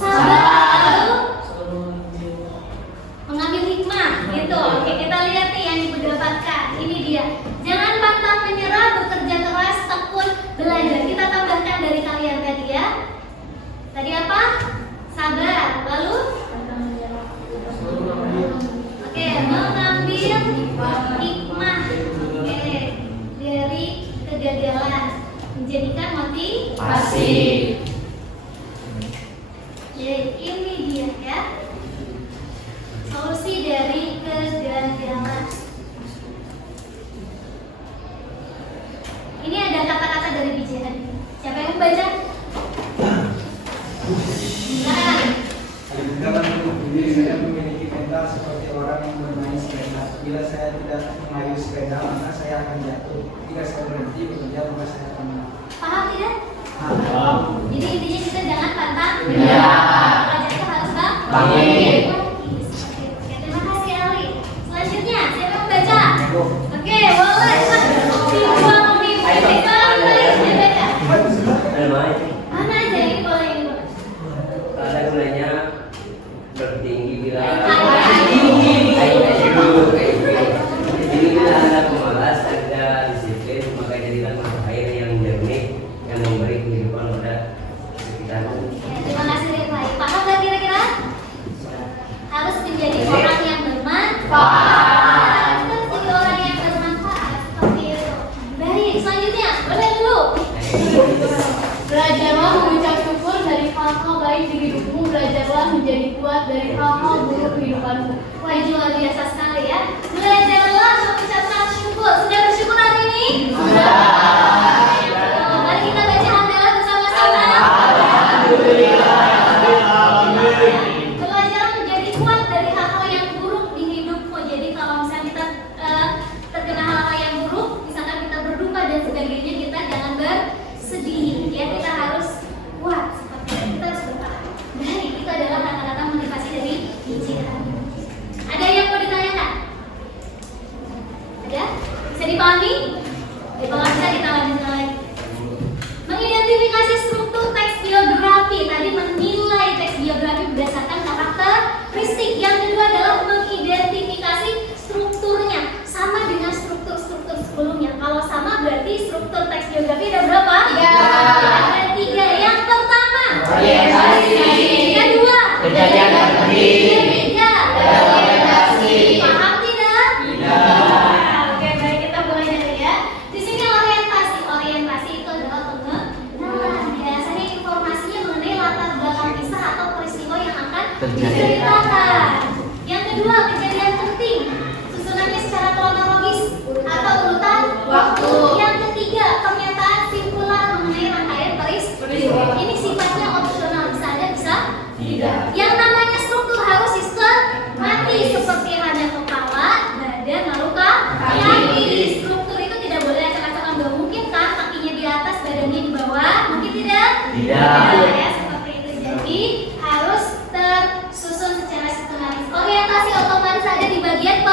sabar, lalu mengambil hikmah. Gitu. Oke, kita lihat nih yang ibu dapatkan. Ini dia. Jangan pantang menyerah, bekerja keras, tekun belajar. Kita tambahkan dari kalian tadi ya. Tadi apa? Sabar. Lalu? Oke, mengambil hikmah. Oke, dari kegagalan. Menjadikan motivasi. Jadi ini dia ya. Solusi dari kegagalan. Ini ada kata-kata dari B.J. Habibie. Siapa yang membaca? Nah, Dalam hidup ini saya memiliki mental seperti orang yang bermain sepeda. Bila saya tidak mengayuh sepeda, maka saya akan jatuh. Jika saya berhenti bekerja, maka saya akan menang. paham tidak? Paham. Jadi intinya kita jangan pantang. Iya. Belajar itu harus Bangkit. Oke, terima kasih Ali. Selanjutnya, siapa yang membaca? Oke, boleh. Dua pemimpin itu yang baca. Mana aja ini boleh ini boleh. Ada gunanya bertinggi bila ini bila anda pemalas, ada disiplin, maka jadilah mata air yang jernih yang memberi kehidupan pada sekitar. Ya, terima kasih Rifai. Paham nggak kira-kira? Harus menjadi orang yang bermanfaat. Kita harus jadi orang yang bermanfaat seperti itu. Baik, selanjutnya boleh dulu. Belajarlah mengucap syukur dari hal-hal baik di hidupmu. Belajarlah menjadi kuat dari hal-hal buruk kehidupanmu. Wah, ini luar biasa sekali ya. Belajarlah mengucapkan syukur. Sudah bersyukur hari ini? Sudah. Mari kita baca hamdalah bersama-sama. Belajar menjadi kuat dari hal-hal yang buruk di hidupmu. Jadi kalau misalnya kita terkena hal-hal yang buruk, misalkan kita berduka dan sebagainya, kita jangan bersedih. Ya, kita harus kuat seperti itu. Kita harus bertahan. Baik, itu adalah kata-kata motivasi dari B.J. Habibie. Ada yang mau ditanyakan? diceritakan. Yang kedua, kejadian penting. Susunannya secara kronologis atau urutan waktu. Yang ketiga, pernyataan simpulan mengenai rangkaian peristiwa. Ini sifatnya opsional, bisa ada, bisa tidak. Yang namanya struktur harus sistematis seperti hanya kepala, badan, lalu kaki. Struktur itu tidak boleh acak-acakan. Gak mungkin kan kakinya di atas, badannya di bawah? Mungkin tidak? Tidak. Ya, seperti itu. Jadi harus tersusun secara sistematis. Orientasi otomatis ada di bagian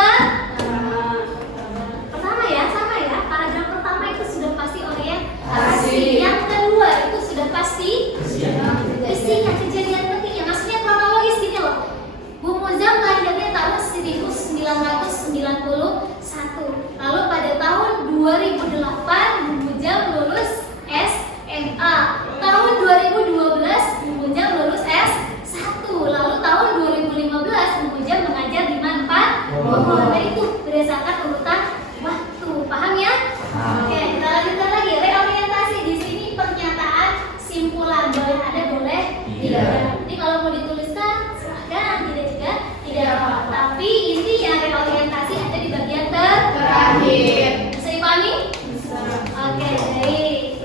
pertama ya, sama ya. Paragraf pertama itu sudah pasti orientasi. Yang kedua itu sudah pasti isinya, kejadian pentingnya. Maksudnya kronologis gini loh. Bu Muzam lahirnya tahun 1991. Lalu pada tahun 2008 Bu Muzam lulus SMA. Tahun 2012 Bu Muzam lulus S1. Lalu tahun 2015 Bu Muzam mengajar di Manfaat. Nah itu berdasarkan urutan waktu. Paham ya? Oke, kita lanjutkan lagi. Reorientasi di sini pernyataan simpulan, boleh ada, boleh tidak. Ini kalau mau dituliskan silahkan, tidak juga tidak apa. Tapi intinya reorientasi ada di bagian terakhir. Bisa dipahami? Bisa. Oke, baik.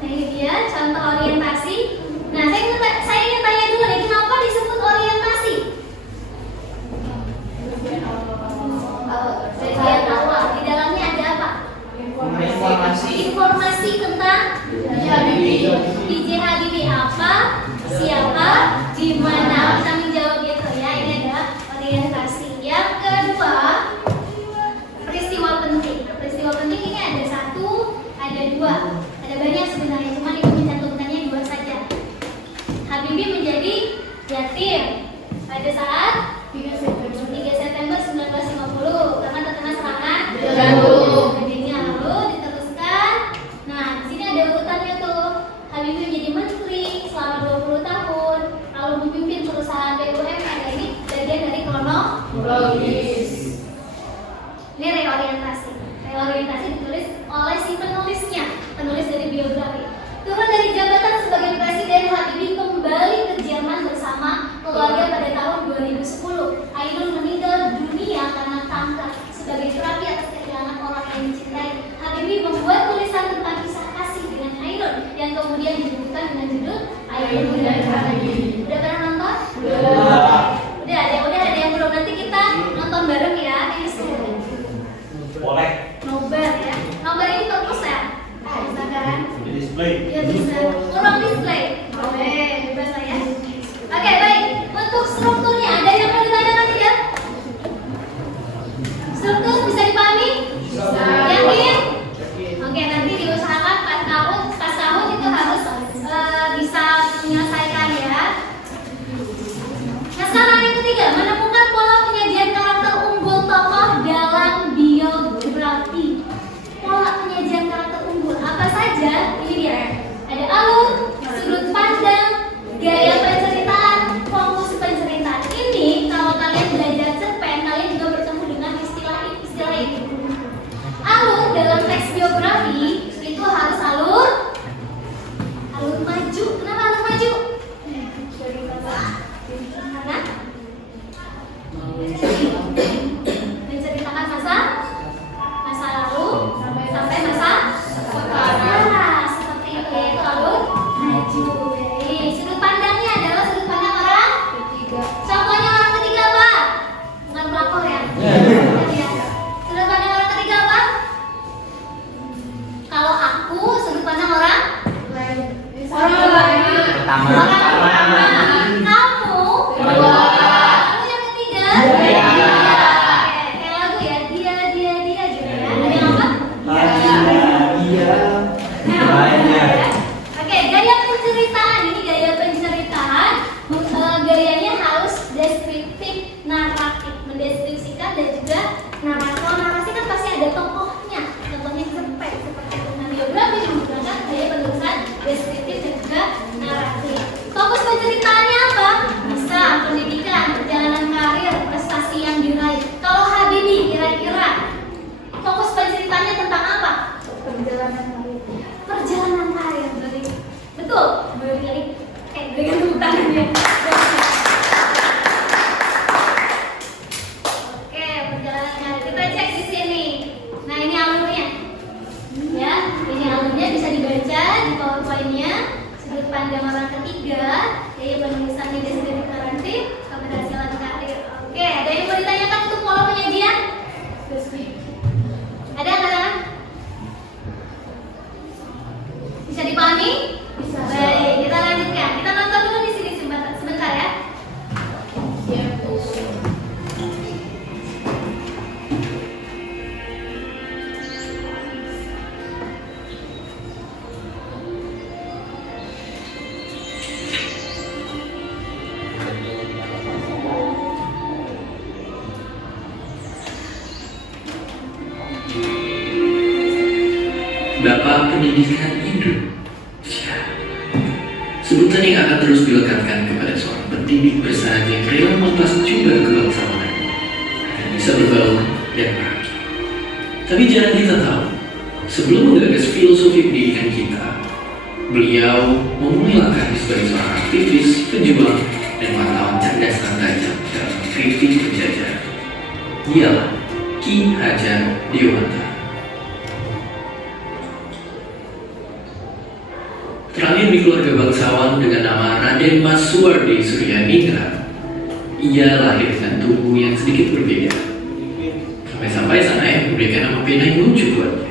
Nah ini dia contoh orientasi. Nah saya ingin tanya dulu nih, kenapa disebut orientasi? Bagian awal, di dalamnya ada apa? Informasi tentang B.J. Habibie apa, siapa, di mana, tanggung jawab gitu ya. Ini adalah orientasi. Yang kedua, peristiwa penting. Peristiwa penting ini ada satu, ada dua, ada banyak sebenarnya, cuma itu mencantumkannya dua saja. Habibie menjadi yatim pada saat 3 September 1950 karena terkena serangan jantung. Lalu diteruskan. Nah, di sini ada urutannya tuh. Habibie menjadi menteri selama 20 tahun, lalu memimpin perusahaan BUMN. Ini bagian dari kronologis. Ini reorientasi. Reorientasi ditulis oleh si penulisnya, penulis dari biografi. Turun dari jabatan sebagai presiden, Habibie kembali ke Jerman bersama keluarga pada tahun 2010. Ainun meninggal dunia karena kanker. Sebagai terapi atas kehilangan orang yang dicintai, Habibie membuat tulisan tentang kisah kasih dengan Ainun yang kemudian dibukukan dengan judul Ainun dan Habibie. Udah pernah nonton? Udah ada yang belum. Nanti kita nonton bareng ya. Ini seru. Boleh. Nobar ya. Nobar ini bagus ya? Bisa kan? Di display. Ya bisa. Kurang display. Boleh, bebas lah ya. Oke, baik. Untuk strukturnya ada yang mau ditanyakan tidak? Struktur bisa dipahami? Bisa. Yakin? Oke, nanti diusahakan pas tahun itu harus bisa menyelesaikan ya. Nah, sekarang yang ketiga, menemukan pola penyajian karakter unggul tokoh dalam biografi. Pola penyajian karakter unggul apa saja? Ini dia. Ada alur, sudut pandang, gaya penceritaan, fokus penceritaan. Ini kalau kalian belajar cerpen, kalian juga bertemu dengan istilah ini. Alur dalam teks biografi itu harus alur maju. Kenapa alur maju? Karena menceritakan masa lalu sampai masa sekarang. Nah, seperti itu yaitu alur maju. Jadi sudut pandangnya adalah sudut pandang orang ketiga. Contohnya orang ketiga apa? Bukan pelakor ya. Sudut pandang orang ketiga apa? Kalau aku sudut pandang orang lain. Pertama. Kamu kedua. Kamu yang ketiga. Kayak lagu ya. Dia gitu ya. Ada yang apa? Oke, gaya penceritaan. Ini gaya penceritaan. Gayanya harus deskriptif, naratif, mendeskripsikan dan juga narasi. Kalau narasi kan pasti ada tokohnya. Contohnya cerpen seperti itu. Nah, biografi menggunakan gaya penulisan deskriptif dan juga naratif. tangannya. Oke, perjalanan kita cek di sini. Nah, ini alurnya. Ya, ini alurnya bisa dibaca di PowerPoint-nya. Sudut pandang orang ketiga, yaitu penulisannya deskriptif, keberhasilan karir. Oke, ada yang mau ditanyakan untuk pola penyajian? Ada nggak? Bisa dipahami? Bisa. Baik, kita lanjutkan. Kita nonton dulu di sini sebentar ya. Bapak Pendidikan Indo. Sebutan yang akan terus dilekatkan kepada seorang pendidik bersahaja yang rela melepas jubah kebangsawanan agar bisa berbaur dan bahagia. Tapi jarang kita tahu, sebelum menggagas filosofi pendidikan kita, beliau memulai langkahnya sebagai seorang aktivis, pejuang, dan wartawan cerdas dan tajam dalam mengkritik penjajah. Dialah Ki Hajar Dewantara. Terakhir di keluarga bangsawan dengan nama Raden Mas Suwardi Suryaningrat, ia lahir dengan tubuh yang sedikit berbeda. Sampai-sampai sang ayah memberikan nama pena yang lucu buatnya.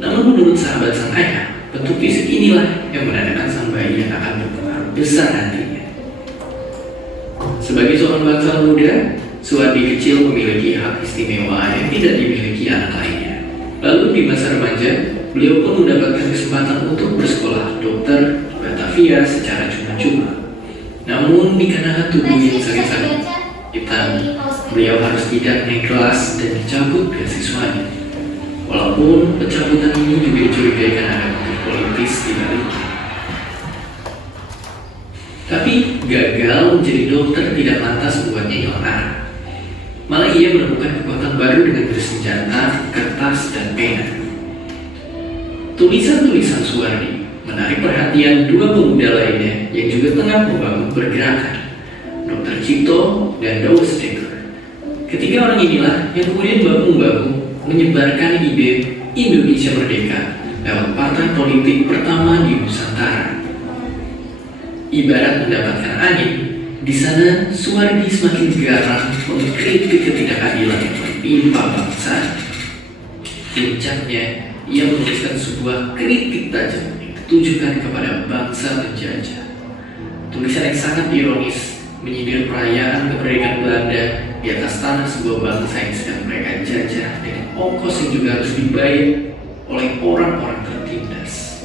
Namun menurut sahabat sang ayah, bentuk fisik inilah yang menandakan sang bayi yang akan berpengaruh besar nantinya. Sebagai seorang bangsawan muda, Suwardi kecil memiliki hak istimewa yang tidak dimiliki anak lainnya. Lalu di masa remaja, beliau pun mendapatkan kesempatan untuk bersekolah dokter di Batavia secara cuma-cuma. Namun dikarenakan tubuh yang sangat-sangat hitam, beliau harus tidak naik kelas dan dicabut beasiswanya. Walaupun pencabutan ini juga dicurigai karena ada motif politis di baliknya. Tapi gagal menjadi dokter tidak lantas membuatnya hilang arah. Malah ia menemukan kekuatan baru dengan bersenjata, kertas, dan pena. Tulisan-tulisan Suwardi menarik perhatian dua pemuda lainnya yang juga tengah membangun pergerakan, Dr. Cipto dan Douwe Steger. Ketiga orang inilah yang kemudian bahu-bahu menyebarkan ide Indonesia Merdeka lewat partai politik pertama di Nusantara. Ibarat mendapatkan angin, di sana Suwardi semakin garang mengkritik ketidakadilan yang menimpa bangsa. Puncaknya, ia menuliskan sebuah kritik tajam yang ditujukan kepada bangsa penjajah. Tulisan yang sangat ironis menyindir perayaan kemerdekaan Belanda di atas tanah sebuah bangsa yang sedang mereka jajah dengan ongkos yang juga harus dibayar oleh orang-orang tertindas.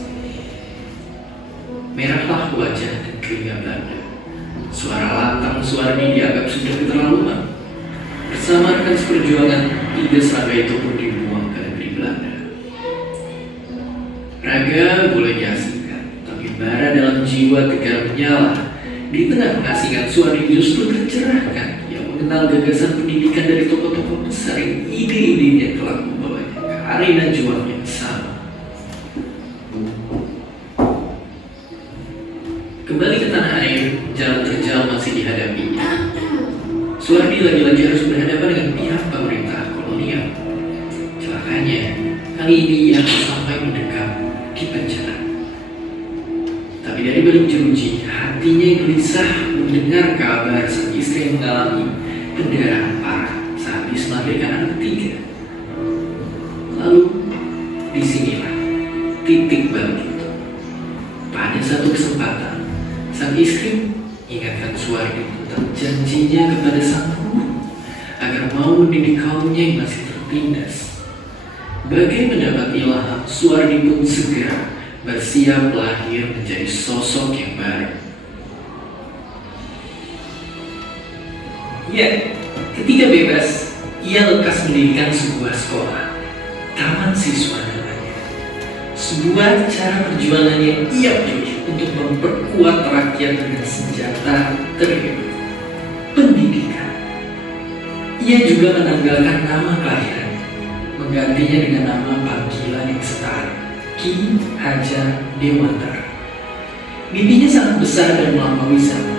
Merahlah wajah dan telinga Belanda. Suara lantang Suwardi dianggap sudah keterlaluan. Bersama rekan seperjuangan, ide serangga itu pun dibuang ke negeri Belanda. Raga boleh diasingkan, tapi bara dalam jiwa tegar menyala. Di tengah pengasingan, Suwardi justru tercerahkan. Yang mengenal gagasan pendidikan dari tokoh-tokoh besar yang ide-idenya telah membawanya ke arena juang yang sama. Kembali ke tanah air, jalan terjal masih dihadapinya. Suwardi lagi-lagi harus berhadapan dengan pihak pemerintah kolonial. Celakanya, kali ini ia sampai mendekam di penjara. Tapi dari balik jeruji, hatinya yang gelisah mendengar kabar sang istri yang mengalami pendarahan parah sehabis melahirkan anak ketiga. Lalu, disinilah titik balik itu. Pada satu kesempatan, sang istri ingatkan Suwardi tentang janjinya kepada sang guru agar mau mendidik kaumnya yang masih tertindas. Bagai mendapat ilham, Suwardi pun segera bersiap lahir menjadi sosok yang baru. Ya, ketika bebas, ia lekas mendirikan sebuah sekolah, taman siswa namanya. Sebuah cara perjuangannya ia pilih untuk memperkuat rakyat dengan senjata terhebat, pendidikan. Ia juga menanggalkan nama kelahiran, menggantinya dengan nama panggilan yang setara, Ki Hajar Dewantara. Mimpinya sangat besar dan melampaui sana.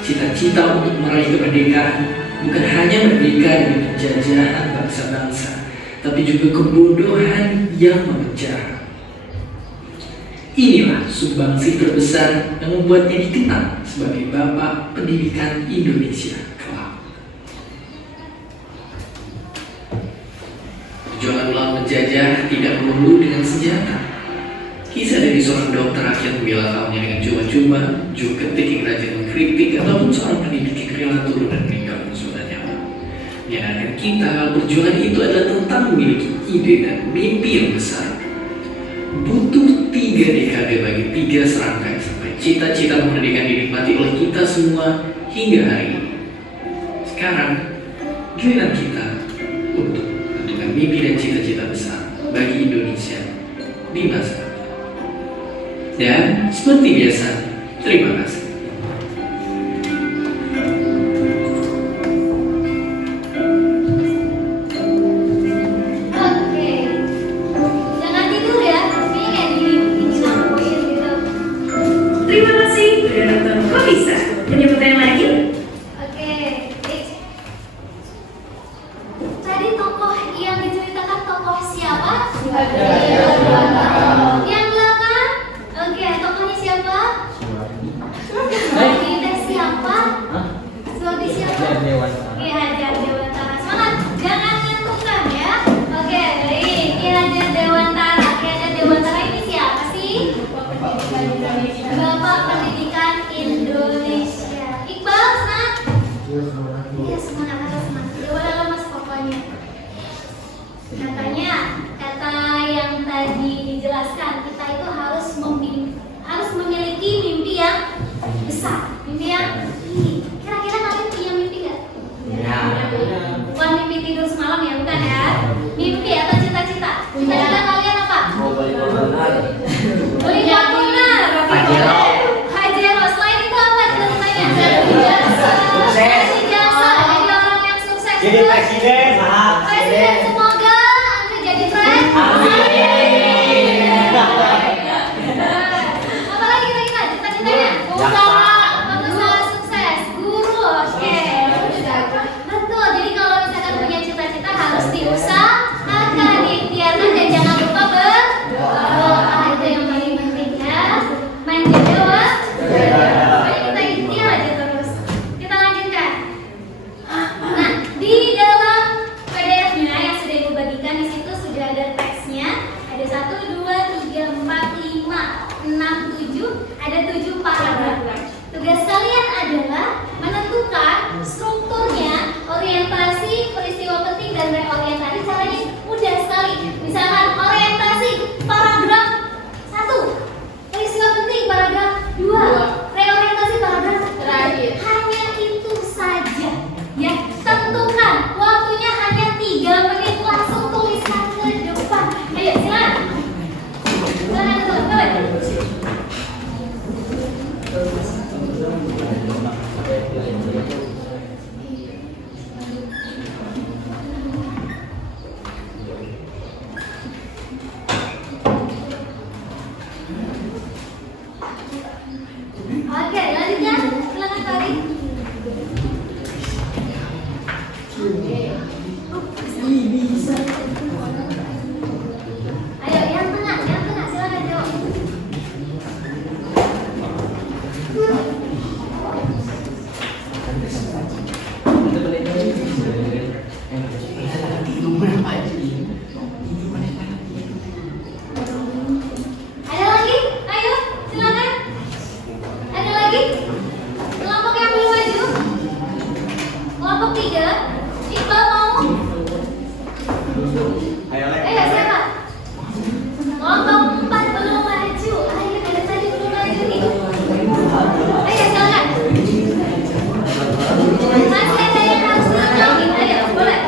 Cita-cita untuk meraih kemerdekaan bukan hanya merdeka dari penjajahan bangsa-bangsa, tapi juga kebodohan yang memecah. Inilah sumbangsi terbesar yang membuatnya dikenal sebagai Bapak Pendidikan Indonesia kelak. Perjuangan melawan penjajah tidak melulu dengan senjata. Kisah dari seorang dokter rakyat membela kaumnya dengan cuma-cuma, juga ketik rajin mengkritik, ataupun seorang pendidik yang rela turun dan meninggal musuhnya nyawa. Menyadarkan kita kalau perjuangan itu adalah tentang memiliki ide dan mimpi yang besar. Butuh 3 dekade bagi 3 serangkai sampai cita-cita kemerdekaan dinikmati oleh kita semua hingga hari ini. Sekarang, giliran kita untuk menentukan mimpi dan cita-cita besar bagi Indonesia di masa depan. Dan seperti biasa, terima kasih. Oke, jangan tidur ya. Ini kayak dilampuin gitu. Terima kasih, Perdana Dokter Kofisa. Penyebutan lagi? Oke, tadi tokoh yang diceritakan tokoh siapa? Yang belakang? Oke, tokohnya siapa? Ini teh siapa? Suami siapa? Ki Hajar Dewantara. Semangat, jangan ngantukkan ya. Oke, baik. Ki Hajar Dewantara. Ki Hajar Dewantara ini siapa sih? Bapak Pendidikan Indonesia. Iqbal, semangat. Iya, semangat, harus semangat. Dewa dalam mas pokoknya. Katanya, kata yang tadi dijelaskan, kita itu harus memiliki mimpi yang besar, mimpi yang tinggi. Kira-kira kalian punya mimpi nggak? Ya. Bukan mimpi tidur semalam ya, bukan ya? Mimpi atau cita-cita? Cita-cita kalian apa? Beli Fortuner. Pajero. Pajero. Selain itu apa cita-citanya? Jadi jasa. Jadi jasa. Jadi orang yang sukses. Jadi presiden. Presiden, semoga Anda jadi pres. Apa lagi kira-kira cita-citanya? Pengusaha sukses, guru, oke. Betul. Jadi kalau misalkan punya cita-cita harus diusahakan, diikhtiarkan, dan jangan lupa berdoa. Itu yang paling penting ya. Manja doa. Pokoknya kita ikhtiar aja terus. Kita lanjutkan. Nah, di dalam PDF-nya yang sudah ibu bagikan di situ sudah ada teksnya. Ada 1, 2, 3, 4, 5, 6, 7. Ada 7 paragraf. Tugas kalian adalah menentukan strukturnya, orientasi, peristiwa penting, dan reorientasi. Caranya mudah sekali. Misalkan orientasi paragraf 1, peristiwa penting paragraf 2, reorientasi paragraf terakhir. Hanya itu saja. Ya, tentukan waktunya hanya 3 menit, langsung tuliskan ke depan. Ayo, silakan. Silakan teman-teman. Oke, lanjutnya. Silakan Fari. Ayo, yang tengah, silakan jawab. Ada lagi? Ayo, silakan. Ada lagi? Kelompok yang belum maju? Kelompok 3? Iqbal mau? Ayo, Ayo, siapa? Kelompok 4 belum maju. Ayo, dari tadi belum maju nih. Ayo, silakan. Masih ada yang harus dilengkapi. Ayo, boleh.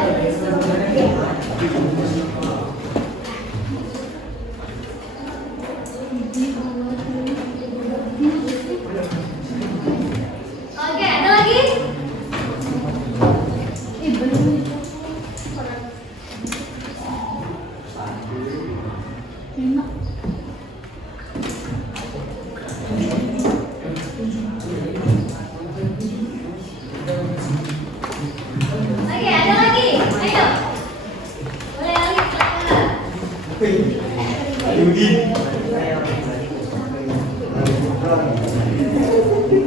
Ada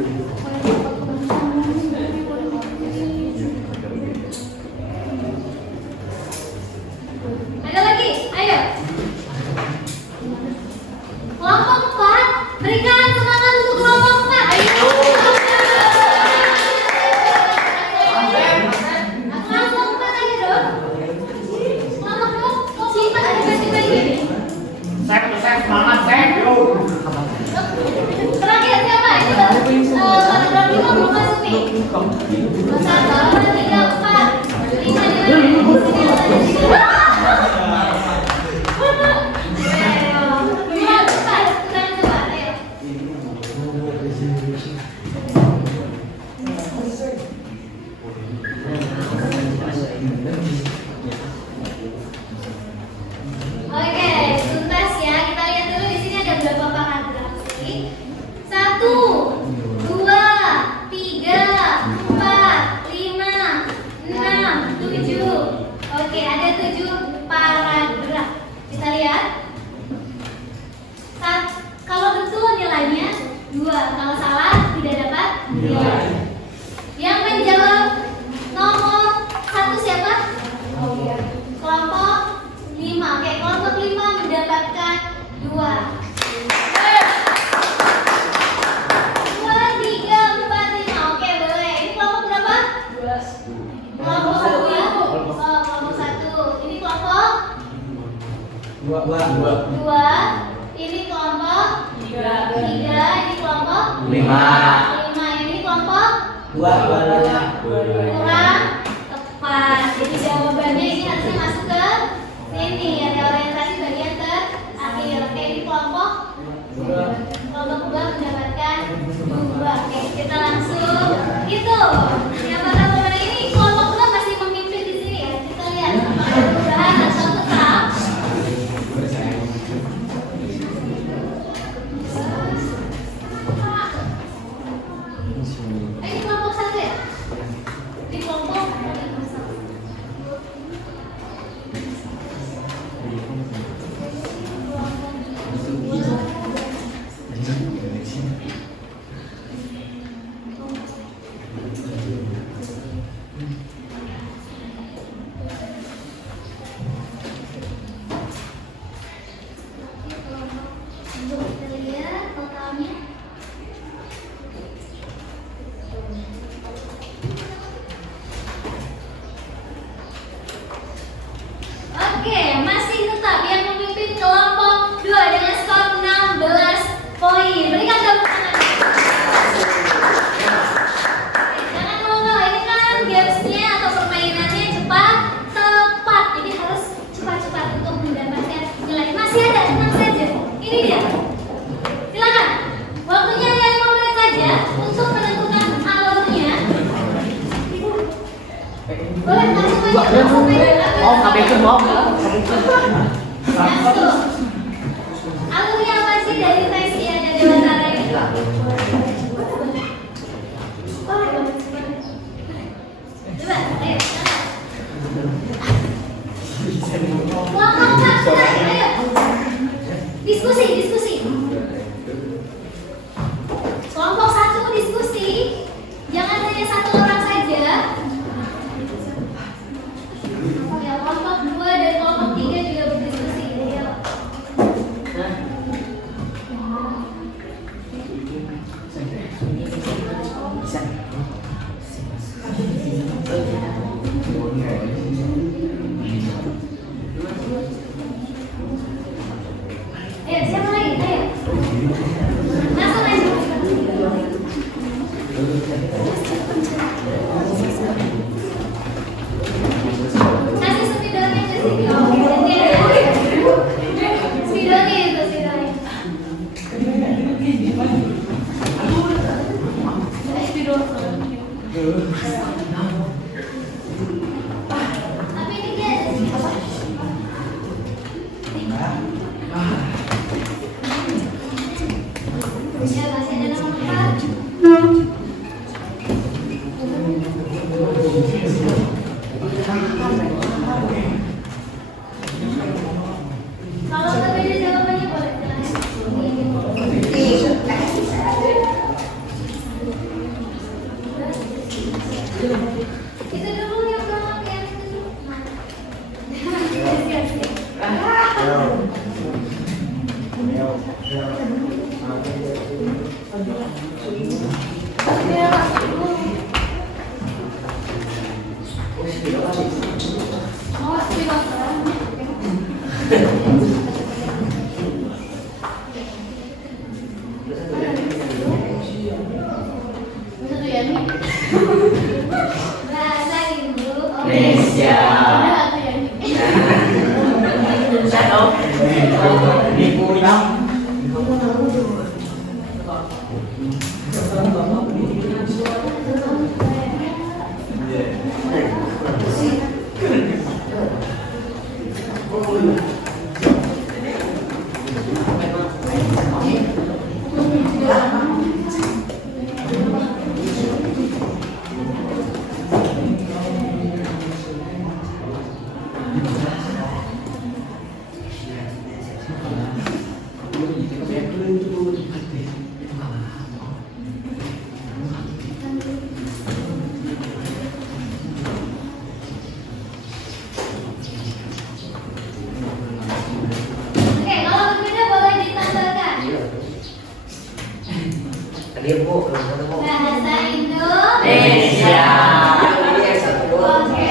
lagi? Ayo. Kelompok 4, berikan semangat untuk kelompok 4. Ayo. Kelompok 4 aja dong. Kelompok 4, simpan ada baju-baju ini. Saya semangat, saya. Terakhir siapa? Itu pada berapa belum masuk nih? 1, 2, 3, 4, 5, 6, 2, ini kelompok 3, ini kelompok 5, ini kelompok 2 kurang tepat. Jadi jawabannya ini harusnya masuk ke sini, ada orientasi bagian terakhir. Oke, ini kelompok 2 mendapatkan 2. Oke, kita langsung itu. Siapa tahu pemenang ini kelompok 2 masih memimpin di sini ya. Kita lihat apakah ada perubahan atau tetap. Ini kelompok 1 ya? Di kelompok kita lihat totalnya. Oke, masih tetap yang memimpin kelompok 2 dengan skor 16 poin. Berikan tepuk tangan. Oke, jangan ngomong, ini kan gamesnya atau permainannya cepat tepat. Jadi harus cepat-cepat untuk mendapatkan nilai. Masih ada, tenang saja. Ini dia. Silakan. Waktunya 5 menit saja untuk menentukan alurnya. Boleh langsung aja. Sampai ke bawah. Langsung. Alurnya apa sih dari tes yang ada Dewantara ini? Coba, ayo. Kelompok 4, ayo. Diskusi. Kelompok 1 diskusi. Jangan hanya satu orang saja. Ya, kelompok 2 dan kelompok 3 juga berdiskusi. Ayo. Ayo, siapa lagi? Ayo. Langsung aja. Kasih spidolnya ke sini. Oke, spidolnya itu, spidolnya. Tapi ini dia ada sini. Ya, masih ada nomor 4. Kalau berbeda jawabannya boleh. Bahasa Indonesia. Shadow. Di pulang. Oke, kalau berbeda boleh ditambahkan. Tadi Bu, Bahasa Indonesia. Oke.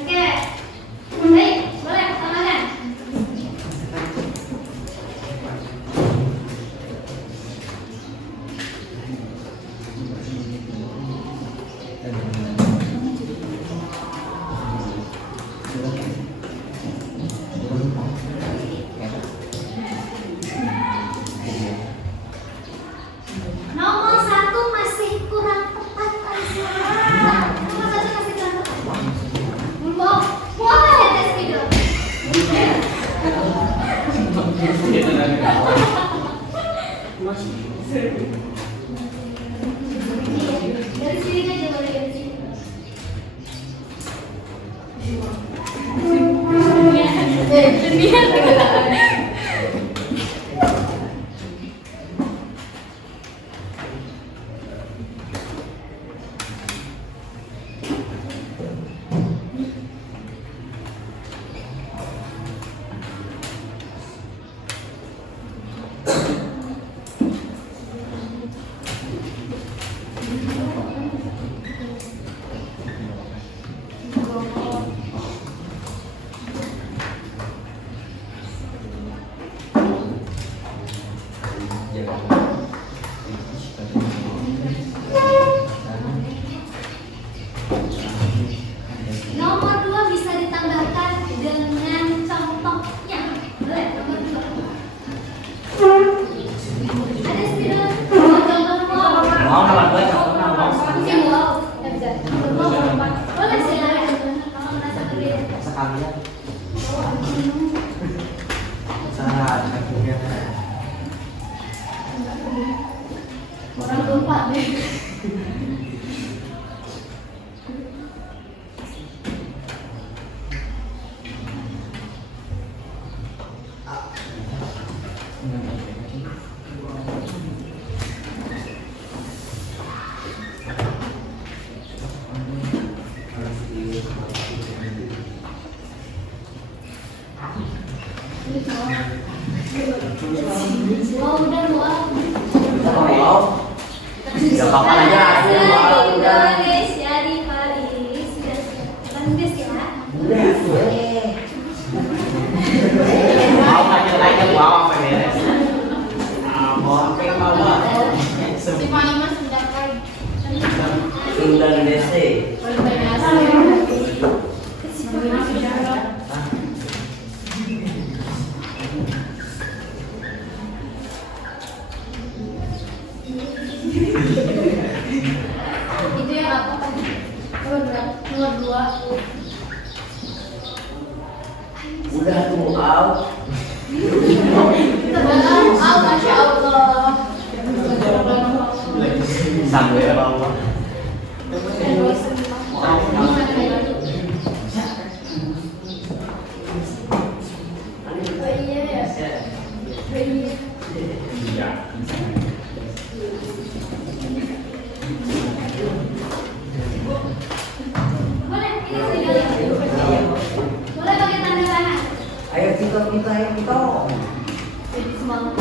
Oke. Baik, boleh tambahkan. Nomor 1 masih kurang tepat Aisyah. Nomor 1 masih kurang tepat. Mau masih tes video. Dari sini aja boleh dari sini. Nomor 2 bisa ditambahkan dengan contohnya. Boleh, nomor 2. Ada tidak? Contoh Mau nomor 2 contohnya mau. Mungkin wow. Boleh silakan. Kalau merasa berbeda. Sekalian. Salah kakinya. Orang keempat deh. Wow, udah wow. Ya kapan aja aku mau. Indonesia di Paris. Sudah bagus ya. Mau aja lagi wow apa beres. Mau apa yang mau? Si Mama sudah kan. Sunda Dese. Itu yang apa tadi? Nomor 2. Udah tuh out. Masya Allah. Sampai bawah. Boleh, ini sudah. Boleh pakai tanda tangan. Ayo kita. Jadi semangat.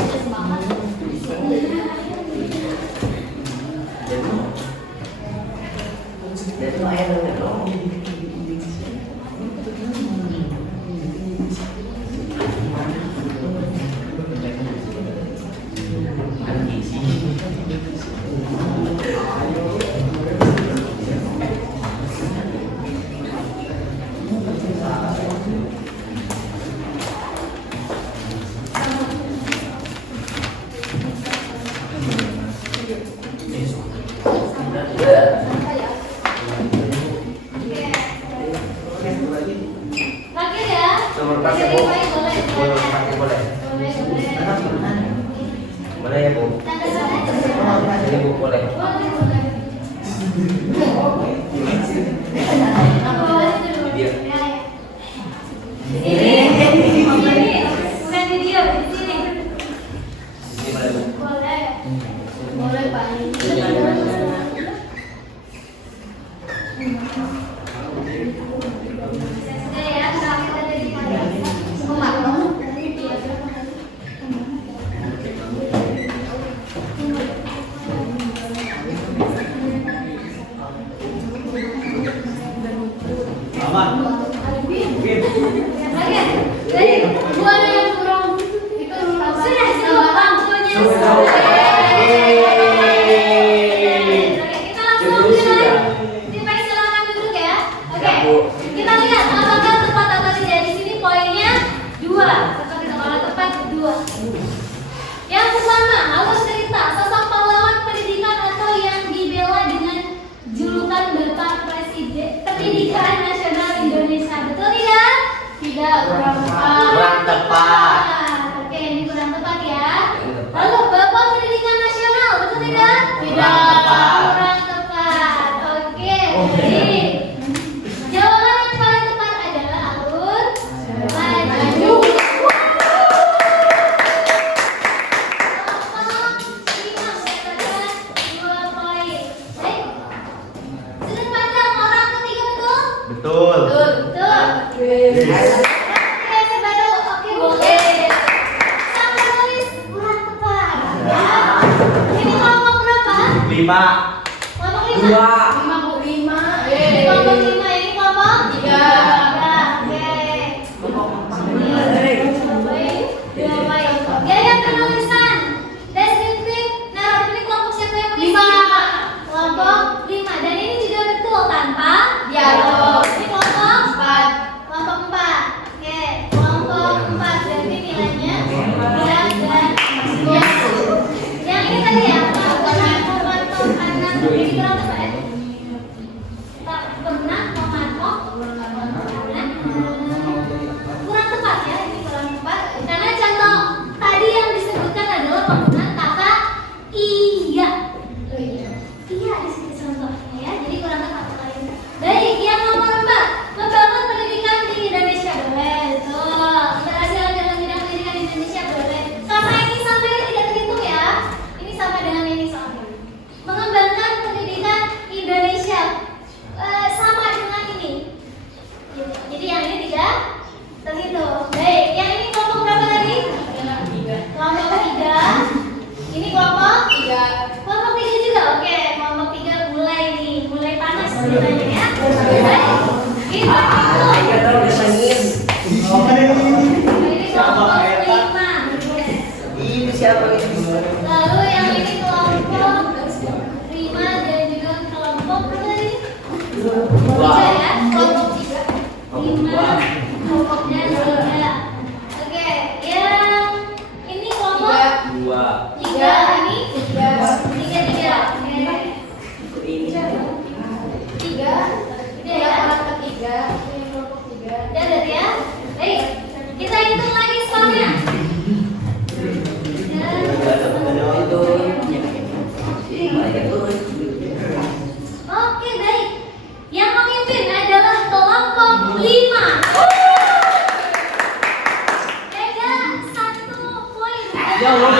Bu. Tanda sana. Ini Bu boleh. Boleh. Video. Di sini. Bukan video, di sini. Ini boleh Bu. Boleh. Boleh Pak. Sudah ya, terakhir dari kalian. Aman. Mungkin. Oke, jadi dua yang kurang itu sudah cukup waktunya. Sudah. Oke, kita langsung mulai. Dipakai silakan duduk ya. Oke, kita lihat apakah tepat atau tidak. Di sini poinnya 2. Seperti kalau tepat 2. Yang pertama, harus cerita sosok pahlawan pendidikan atau yang dibela dengan julukan Bapak Presiden Pendidikan Nasional Indonesia. Betul tidak? Tidak, kurang tepat. Kurang tepat. Oke, ini kurang tepat ya. Lalu Bapak Pendidikan Nasional, betul tidak? Kurang tepat. Kurang tepat. Oke. Jadi, jawaban yang paling tepat adalah alur maju. Betul. Oke, sebaru. Oke, boleh. Sang penulis kurang tepat. Ini kelompok berapa? 5. Kelompok 5. 55. Ini kelompok 5, ini kelompok 3. Oke. Gaya penulisan. Deskriptif, naratif, ini kelompok siapa yang menulis? 5. Kelompok 5. Dan ini juga betul tanpa dialog. Ini kelompok 4. Kelompok 4. Oke, kelompok 4. Jadi nilainya 3 dan 10. Yang ini tadi ya, memantau anak. Ini kurang tepat ya? Tak pernah memantau anak. Kurang tepat ya, ini kurang tepat. Karena contoh tadi yang disebutkan adalah penggunaan kata iya. Iya di sini contohnya ya, jadi kurang tepat sekali. Baik, yang nomor 4, membangun pendidikan di Indonesia. Boleh, betul. Keberhasilan dalam bidang pendidikan di Indonesia. Boleh. Karena ini sampai tidak terhitung ya. Ini sama dengan ini soalnya. Mengembangkan pendidikan Indonesia sama dengan ini. Jadi yang ini tidak terhitung. Baik, yang ini kelompok berapa tadi? Kelompok 3. Ini kelompok 3. Kelompok 3 juga. Oke, kelompok 3 mulai nih, mulai panas ceritanya ya. Baik. Ini kelompok 5. Ini siapa ini? Lalu yang ini kelompok 5 dan juga kelompok berapa tadi? 3 ya, kelompok 3. 5 kelompoknya 3. Oke, yang ini kelompok 2. 3, ini 3. Oke. Ini. 3. Ini ya, kelompok 3. Ini kelompok 3. Udah berarti ya? Baik. Kita hitung lagi skornya. Oke, baik. Yang memimpin adalah kelompok 5. Beda 1 poin. Ya Allah, Ayo,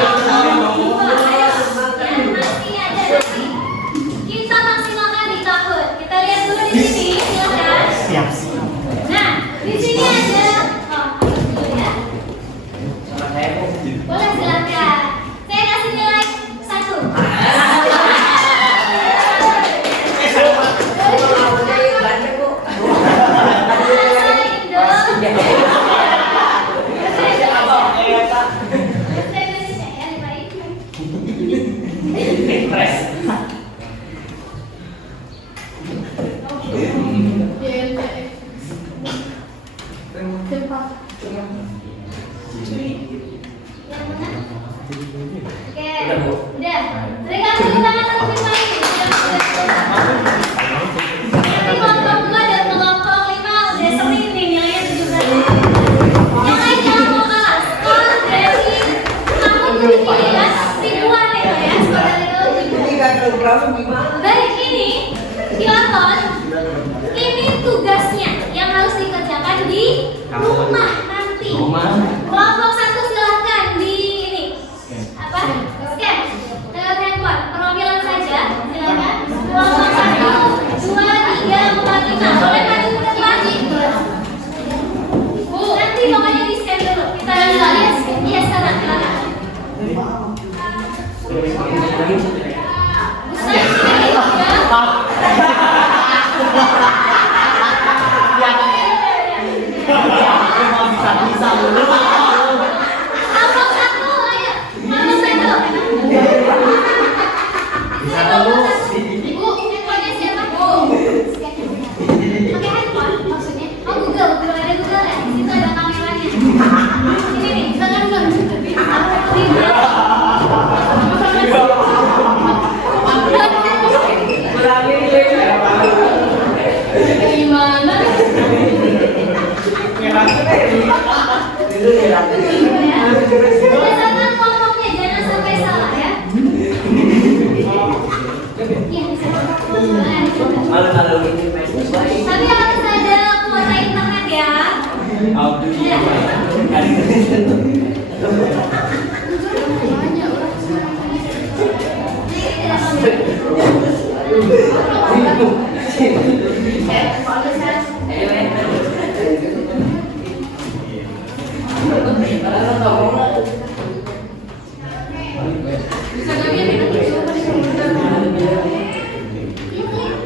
yang masih ada nanti. Kita maksimalkan di tahun. Kita lihat dulu di sini, silakan. Siap. Nah, di sini ada. Dulu ya. Boleh silakan. Saya kasih nilai 1. Oke, udah. Mereka tepuk tangan terlebih baik. Ini kelompok 2 dan kelompok 5 udah sering nih nilainya 17. Yang lain jangan mau kalah. Skor dari tahun 2017 ribuan Baik, ini Yoton. Ini tugasnya yang harus dikerjakan di rumah nanti. Kelompok 1 silahkan di ini apa? Scan lewat handphone. Perwakilan saja silakan. Kelompok 1, 2, 3, 4, 5. Boleh maju ke lagi. Nanti pokoknya di scan dulu. Kita lihat. Iya sekarang silakan. Berdasarkan kelompoknya, jangan sampai salah ya. Tapi harus ada kuota internet ya.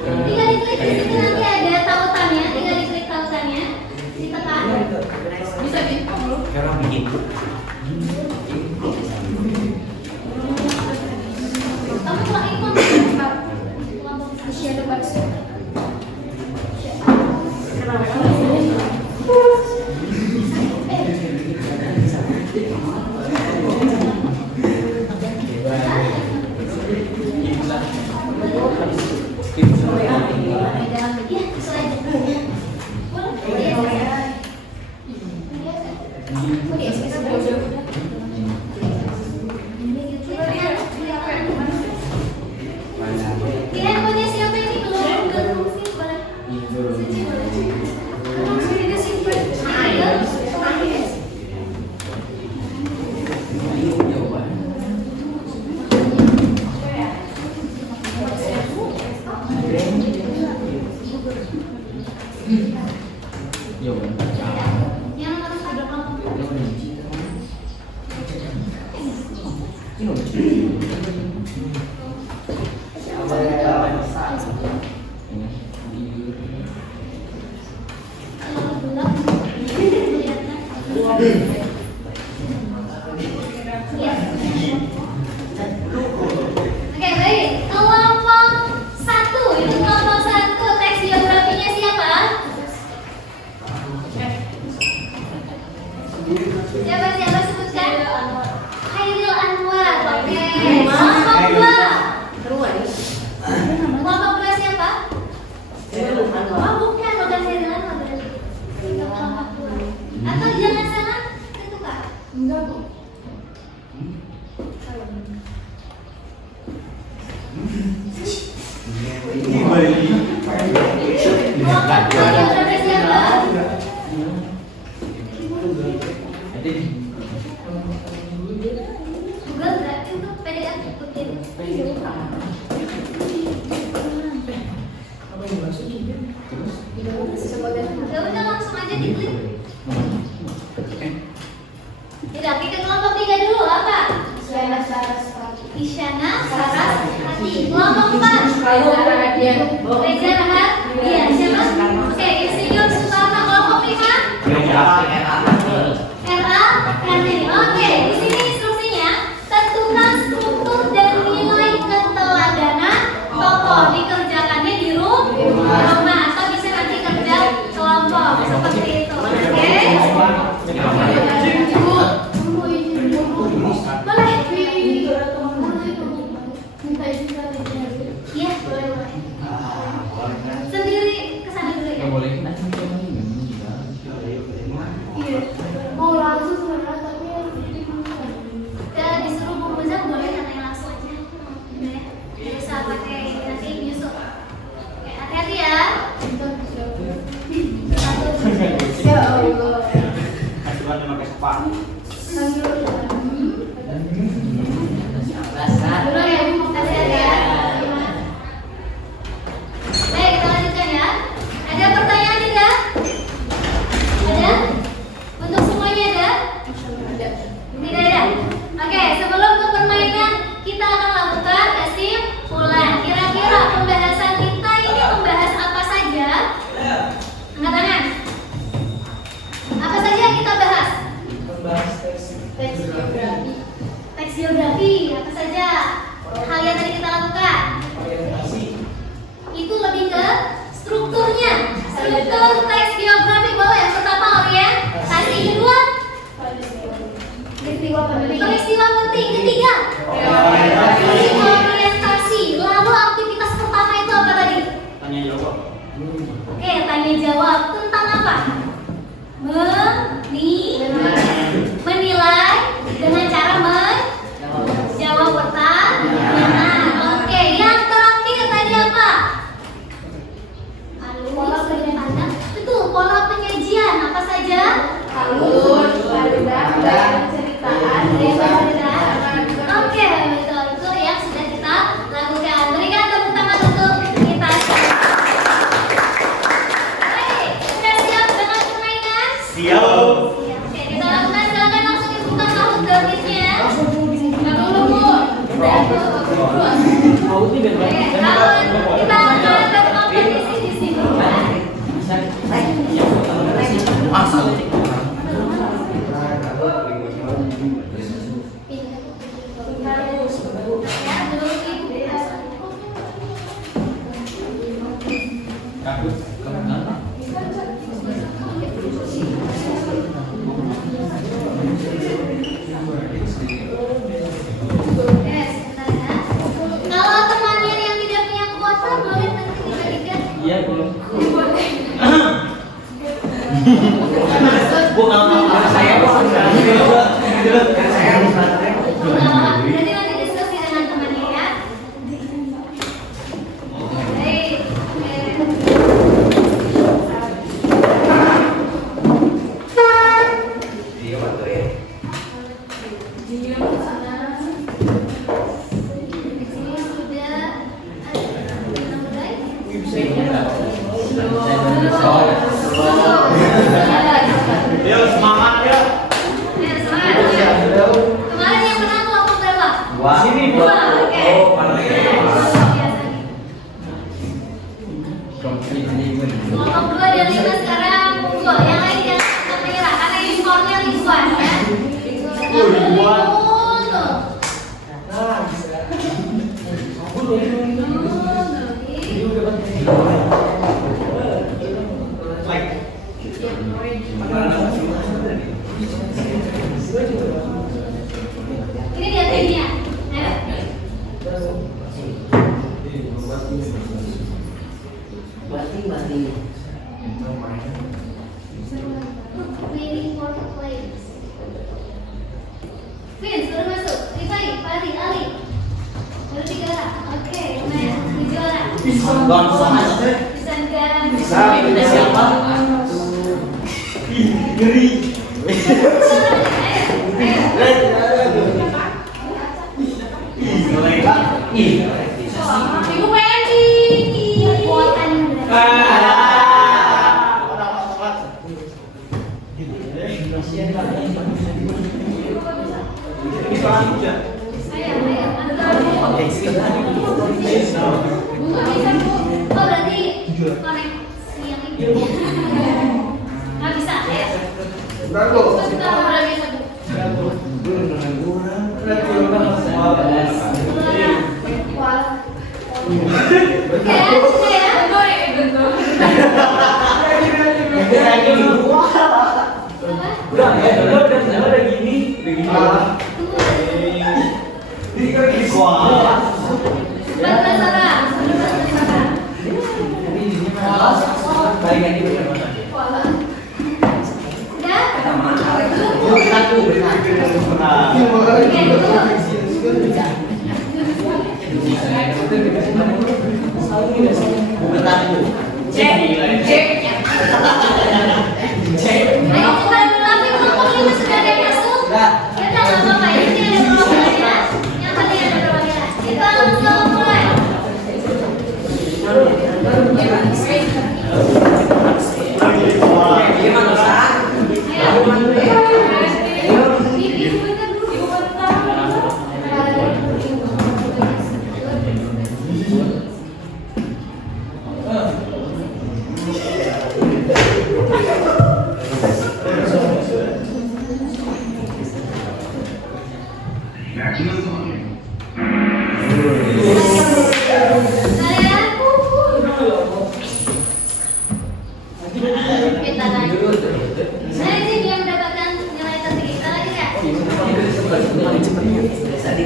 Tinggal diklik di sini nanti ada tautannya, tinggal diklik tautannya, ditekan. Bisa Karena bikin. Kamu telah ikut kelompok shadow box. Handphonenya siapa ini belum fungsi boleh? Suci boleh. Langsung ini simpan. Yang harus ada kelompok. Oke, baik. Kelompok 1, itu kelompok 1 teks biografinya siapa? Siapa sebutkan? Khairil Anwar. Oke. Kelompok 2. Kelompok 2 siapa? Oh, bukan Khairil Anwar berarti. Kelompok 2. Atau jangan salah ketukar. Enggak, Bu. Kelompok 2 biografi siapa? Google berarti untuk PDF ikutin. Ya udah langsung aja diklik. Tidak, kita kelompok 3 dulu apa? Isyana Sarasvati. Kelompok 4. Reza Rahadian. Siapa? Oke, Insinyur Soekarno. Kelompok 5. RA Kartini. Oke, di sini instruksinya tentukan struktur dan nilai keteladanan tokoh. Dikerjakannya di rumah atau bisa nanti kerja kelompok seperti itu. Oke. Boleh. Iya, boleh. Sendiri kesana dulu ya. kita akan ada kompetisi di sini. Kalau temannya yang tidak punya kuota boleh nanti diberikan. Iya, belum. Bukan saya. Berarti nanti diskusi dengan temannya ya. Baik. Iya, waktu ya. Di sini sudah Yo, semangat ya. Kemarin yang menang kelompok berapa? Sini, Bu. Dua, oke. Kelompok 2 dan 5 sekarang monggo. Yang lain jangan menyerah karena ini skornya ribuan ya. Ribuan. Ini dia timnya. Waiting for the players. Vince, baru masuk. Rifai, Fahri, Ali. Baru 3 orang. Oke, lumayan. Ini juara. Bisa enggak? Siapa? Ngeri. Ibu Wendy. Kuatan. Oh berarti koneksi yang ini. Nggak bisa ya?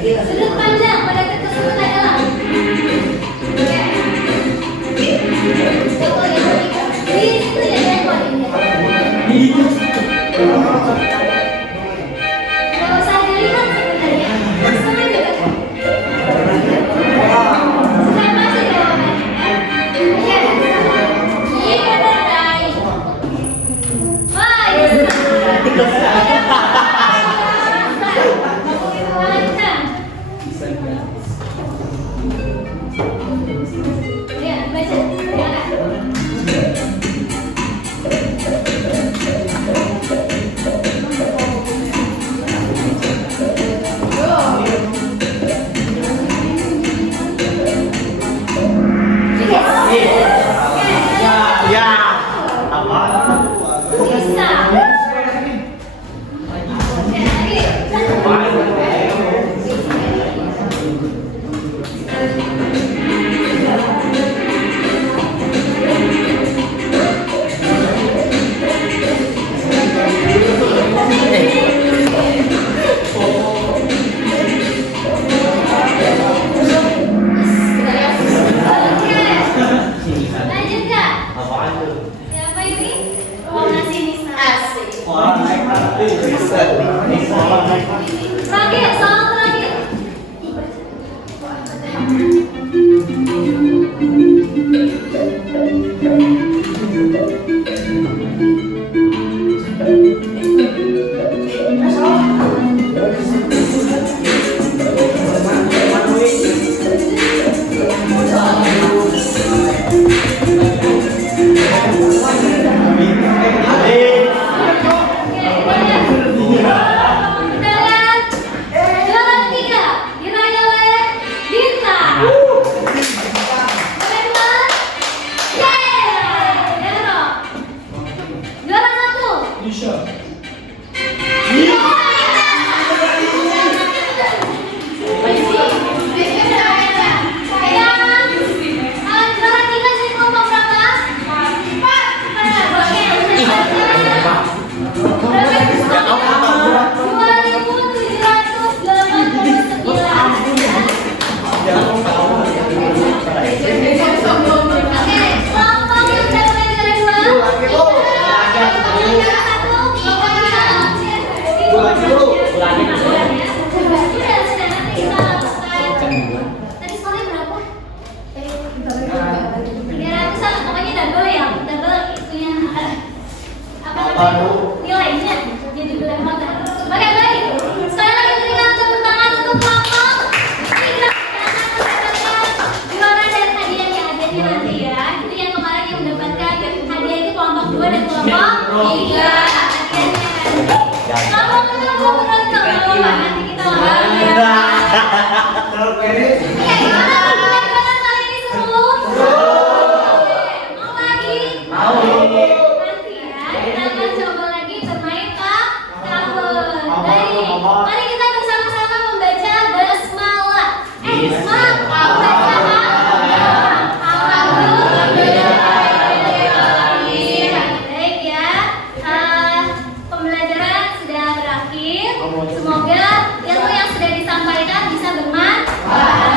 Sudut pandang pada ketersebut adalah Gak usah dilihat sebenarnya. Sebenarnya sama sih jawabannya. Iya benar guys. Wah, ya, baca. Tadi skornya berapa? 300. 300-an, pokoknya double ya, double itunya apa namanya nilainya jadi berapa? Oke baik, sekali lagi berikan tepuk tangan untuk kelompok. Ini kita mendapatkan juara dan hadiahnya ada di nanti ya. Jadi yang kemarin yang mendapatkan hadiah itu kelompok 2 dan kelompok 3. Hadiahnya kelompok kedua beruntung kalau nanti kita Oke, gimana perjalanan kali ini seru? Mau lagi? Nanti ya, kita akan coba lagi bermain kabel. Baik, mari kita bersama-sama membaca basmalah. Baik ya, pembelajaran sudah berakhir. Semoga ilmu yang sudah disampaikan bisa bermanfaat.